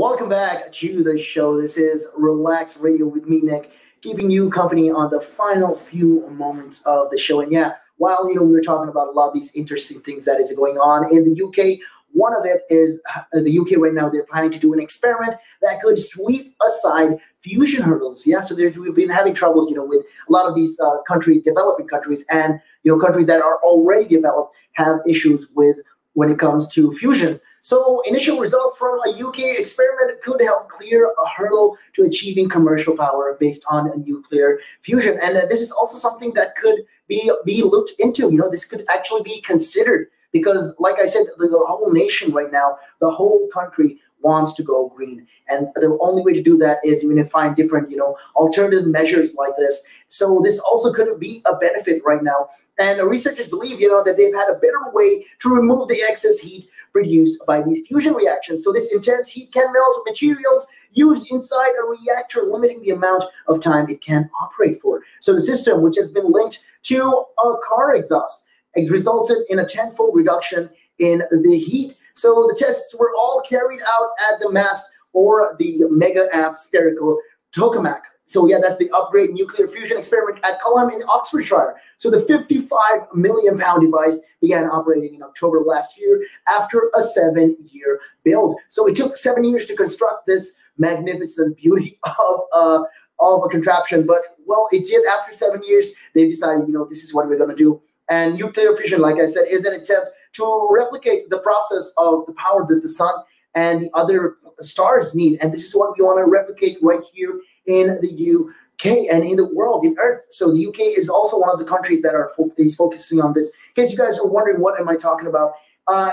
Welcome back to the show. This is Relax Radio with me, Nick, keeping you company on the final few moments of the show. And yeah, while we were talking about a lot of these interesting things that is going on in the UK, one of it is the UK right now. They're planning to do an experiment that could sweep aside fusion hurdles. Yeah, so we've been having troubles, with a lot of these countries, developing countries, and countries that are already developed have issues with when it comes to fusion. So initial results from a UK experiment could help clear a hurdle to achieving commercial power based on a nuclear fusion. And this is also something that could be looked into. This could actually be considered because, like I said, the whole nation right now, the whole country wants to go green. And the only way to do that is to find different, alternative measures like this. So this also could be a benefit right now. And researchers believe, that they've had a better way to remove the excess heat produced by these fusion reactions. So this intense heat can melt materials used inside a reactor, limiting the amount of time it can operate for. So the system, which has been linked to a car exhaust, it resulted in a tenfold reduction in the heat. So the tests were all carried out at the MAST, or the Mega Amp Spherical Tokamak. So yeah, that's the upgrade nuclear fusion experiment at Culham in Oxfordshire. So the 55 million pound device began operating in October last year after a 7-year build. So it took 7 years to construct this magnificent beauty of a contraption, but well, it did. After 7 years, they decided, this is what we're going to do. And nuclear fusion, like I said, is an attempt to replicate the process of the power that the sun and the other stars need. And this is what we want to replicate right here in the UK and in the world, in Earth. So the UK is also one of the countries that is focusing on this. In case you guys are wondering, what am I talking about?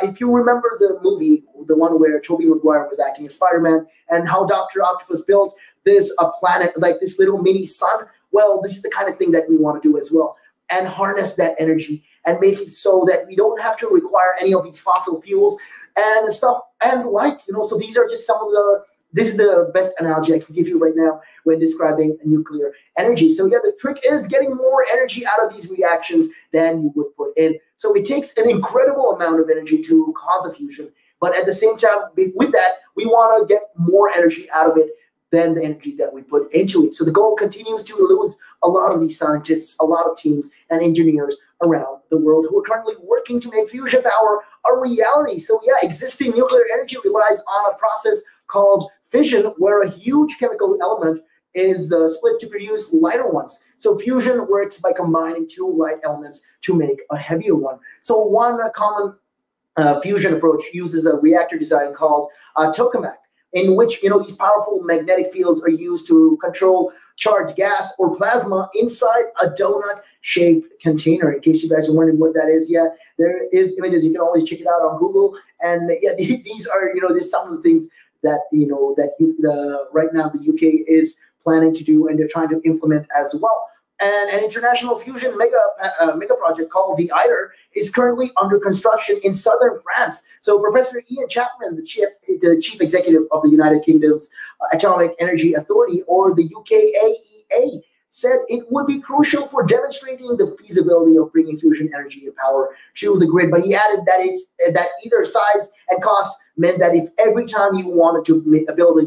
If you remember the movie, the one where Tobey Maguire was acting as Spider-Man, and how Dr. Octopus built this planet, like this little mini sun, well, this is the kind of thing that we want to do as well, and harness that energy and make it so that we don't have to require any of these fossil fuels and stuff. And so these are just some of this is the best analogy I can give you right now when describing nuclear energy. So yeah, the trick is getting more energy out of these reactions than you would put in. So it takes an incredible amount of energy to cause a fusion, but at the same time, with that, we want to get more energy out of it than the energy that we put into it. So the goal continues to elude a lot of these scientists, a lot of teams and engineers around the world who are currently working to make fusion power a reality. So yeah, existing nuclear energy relies on a process called fission, where a huge chemical element is split to produce lighter ones. So fusion works by combining two light elements to make a heavier one. So one common fusion approach uses a reactor design called tokamak, in which these powerful magnetic fields are used to control charged gas or plasma inside a donut-shaped container. In case you guys are wondering what that is, yeah, there is images. You can always check it out on Google. And yeah, these are these some of the things that right now the UK is planning to do, and they're trying to implement as well. And an international fusion mega project called the ITER is currently under construction in southern France. So Professor Ian Chapman, the chief executive of the United Kingdom's Atomic Energy Authority, or the UKAEA, said it would be crucial for demonstrating the feasibility of bringing fusion energy and power to the grid. But he added that either size and cost meant that if every time you wanted to build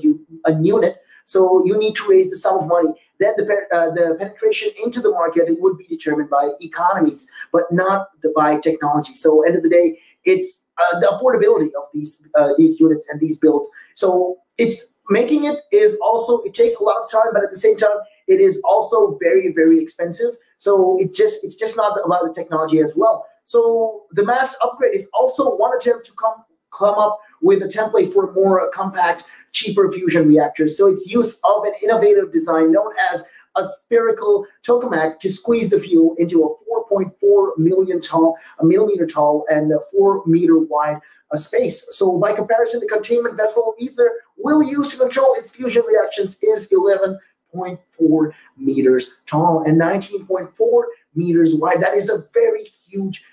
a unit, so you need to raise the sum of money, then the penetration into the market, it would be determined by economies, but not by technology. So end of the day, it's the affordability of these units and these builds. So it's making it is also, it takes a lot of time, but at the same time, it is also very, very expensive. So it's just not about the technology as well. So the mass upgrade is also one attempt to come up with a template for more compact, cheaper fusion reactors. So it's use of an innovative design known as a spherical tokamak to squeeze the fuel into a 4.4 millimeter tall and a 4 meter wide space. So by comparison, the containment vessel ether will use to control its fusion reactions is 11.4 meters tall and 19.4 meters wide. That is a very huge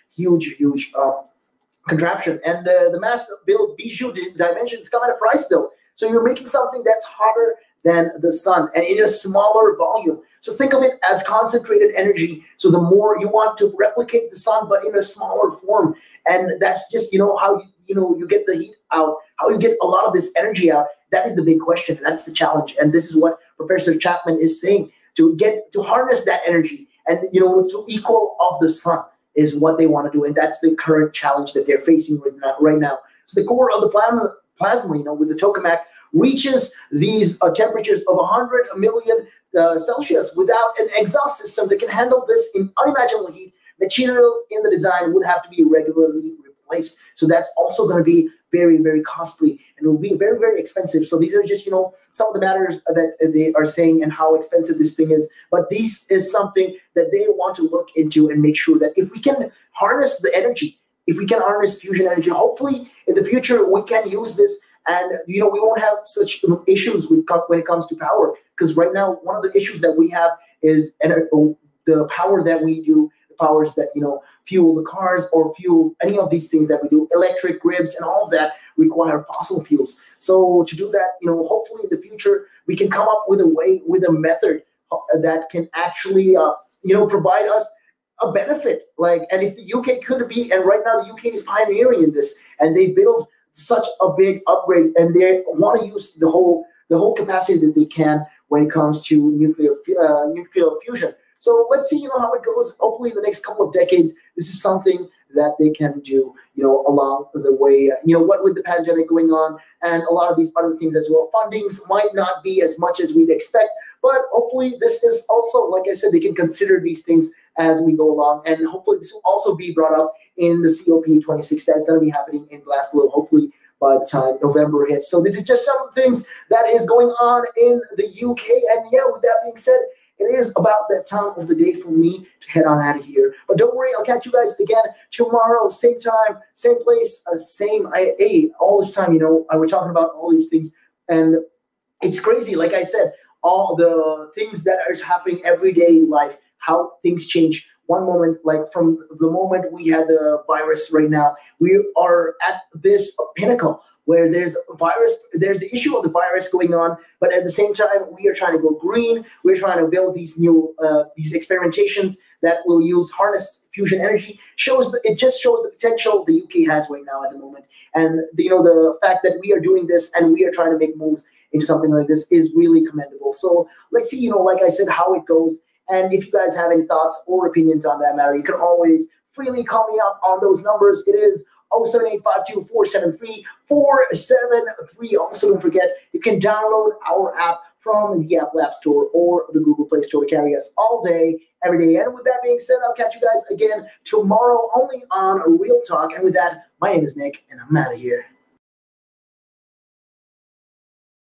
contraption. And the mass build's bijou dimensions come at a price though. So you're making something that's hotter than the sun and in a smaller volume. So think of it as concentrated energy. So the more you want to replicate the sun, but in a smaller form. And that's just, how you get the heat out how you get a lot of this energy out, that is the big question. That's the challenge. And this is what Professor Chapman is saying, to harness that energy and, to equal of the sun is what they want to do. And that's the current challenge that they're facing right now. So the core of the plasma, with the tokamak, reaches these temperatures of 100 million Celsius without an exhaust system that can handle this in unimaginable heat. Materials in the design would have to be regularly replaced. So that's also going to be very, very costly, and it will be very, very expensive. So these are just, some of the matters that they are saying and how expensive this thing is. But this is something that they want to look into and make sure that if we can harness the energy, if we can harness fusion energy, hopefully in the future we can use this, and we won't have such issues when it comes to power. Because right now, one of the issues that we have is the power that we do, the powers that fuel the cars or fuel any of these things that we do, electric grids and all of that require fossil fuels. So to do that, hopefully in the future we can come up with a method that can actually provide us a benefit. And if the UK could be, and right now the UK is pioneering in this, and they build such a big upgrade, and they want to use the whole capacity that they can when it comes to nuclear fusion. So let's see, how it goes. Hopefully, in the next couple of decades, this is something that they can do, along the way. What with the pandemic going on and a lot of these other things as well, fundings might not be as much as we'd expect, but hopefully this is also, like I said, they can consider these things as we go along, and hopefully this will also be brought up in the COP26 that's going to be happening in Glasgow, hopefully by the time November hits. So this is just some of the things that is going on in the UK, and with that being said, it is about that time of the day for me to head on out of here. But don't worry, I'll catch you guys again tomorrow, same time, same place, all this time, we're talking about all these things. And it's crazy, like I said, all the things that are happening everyday life, how things change. One moment, like from the moment we had the virus right now, we are at this pinnacle where there's the issue of the virus going on, but at the same time, we are trying to go green. We're trying to build these new these experimentations that will harness fusion energy. It just shows the potential the UK has right now at the moment, and the fact that we are doing this and we are trying to make moves into something like this is really commendable. So let's see, like I said, how it goes. And if you guys have any thoughts or opinions on that matter, you can always freely call me up on those numbers. It is 07852-473-473. Also, don't forget, you can download our app from the Apple App Store or the Google Play Store to carry us all day, every day. And with that being said, I'll catch you guys again tomorrow only on Real Talk. And with that, my name is Nick, and I'm out of here.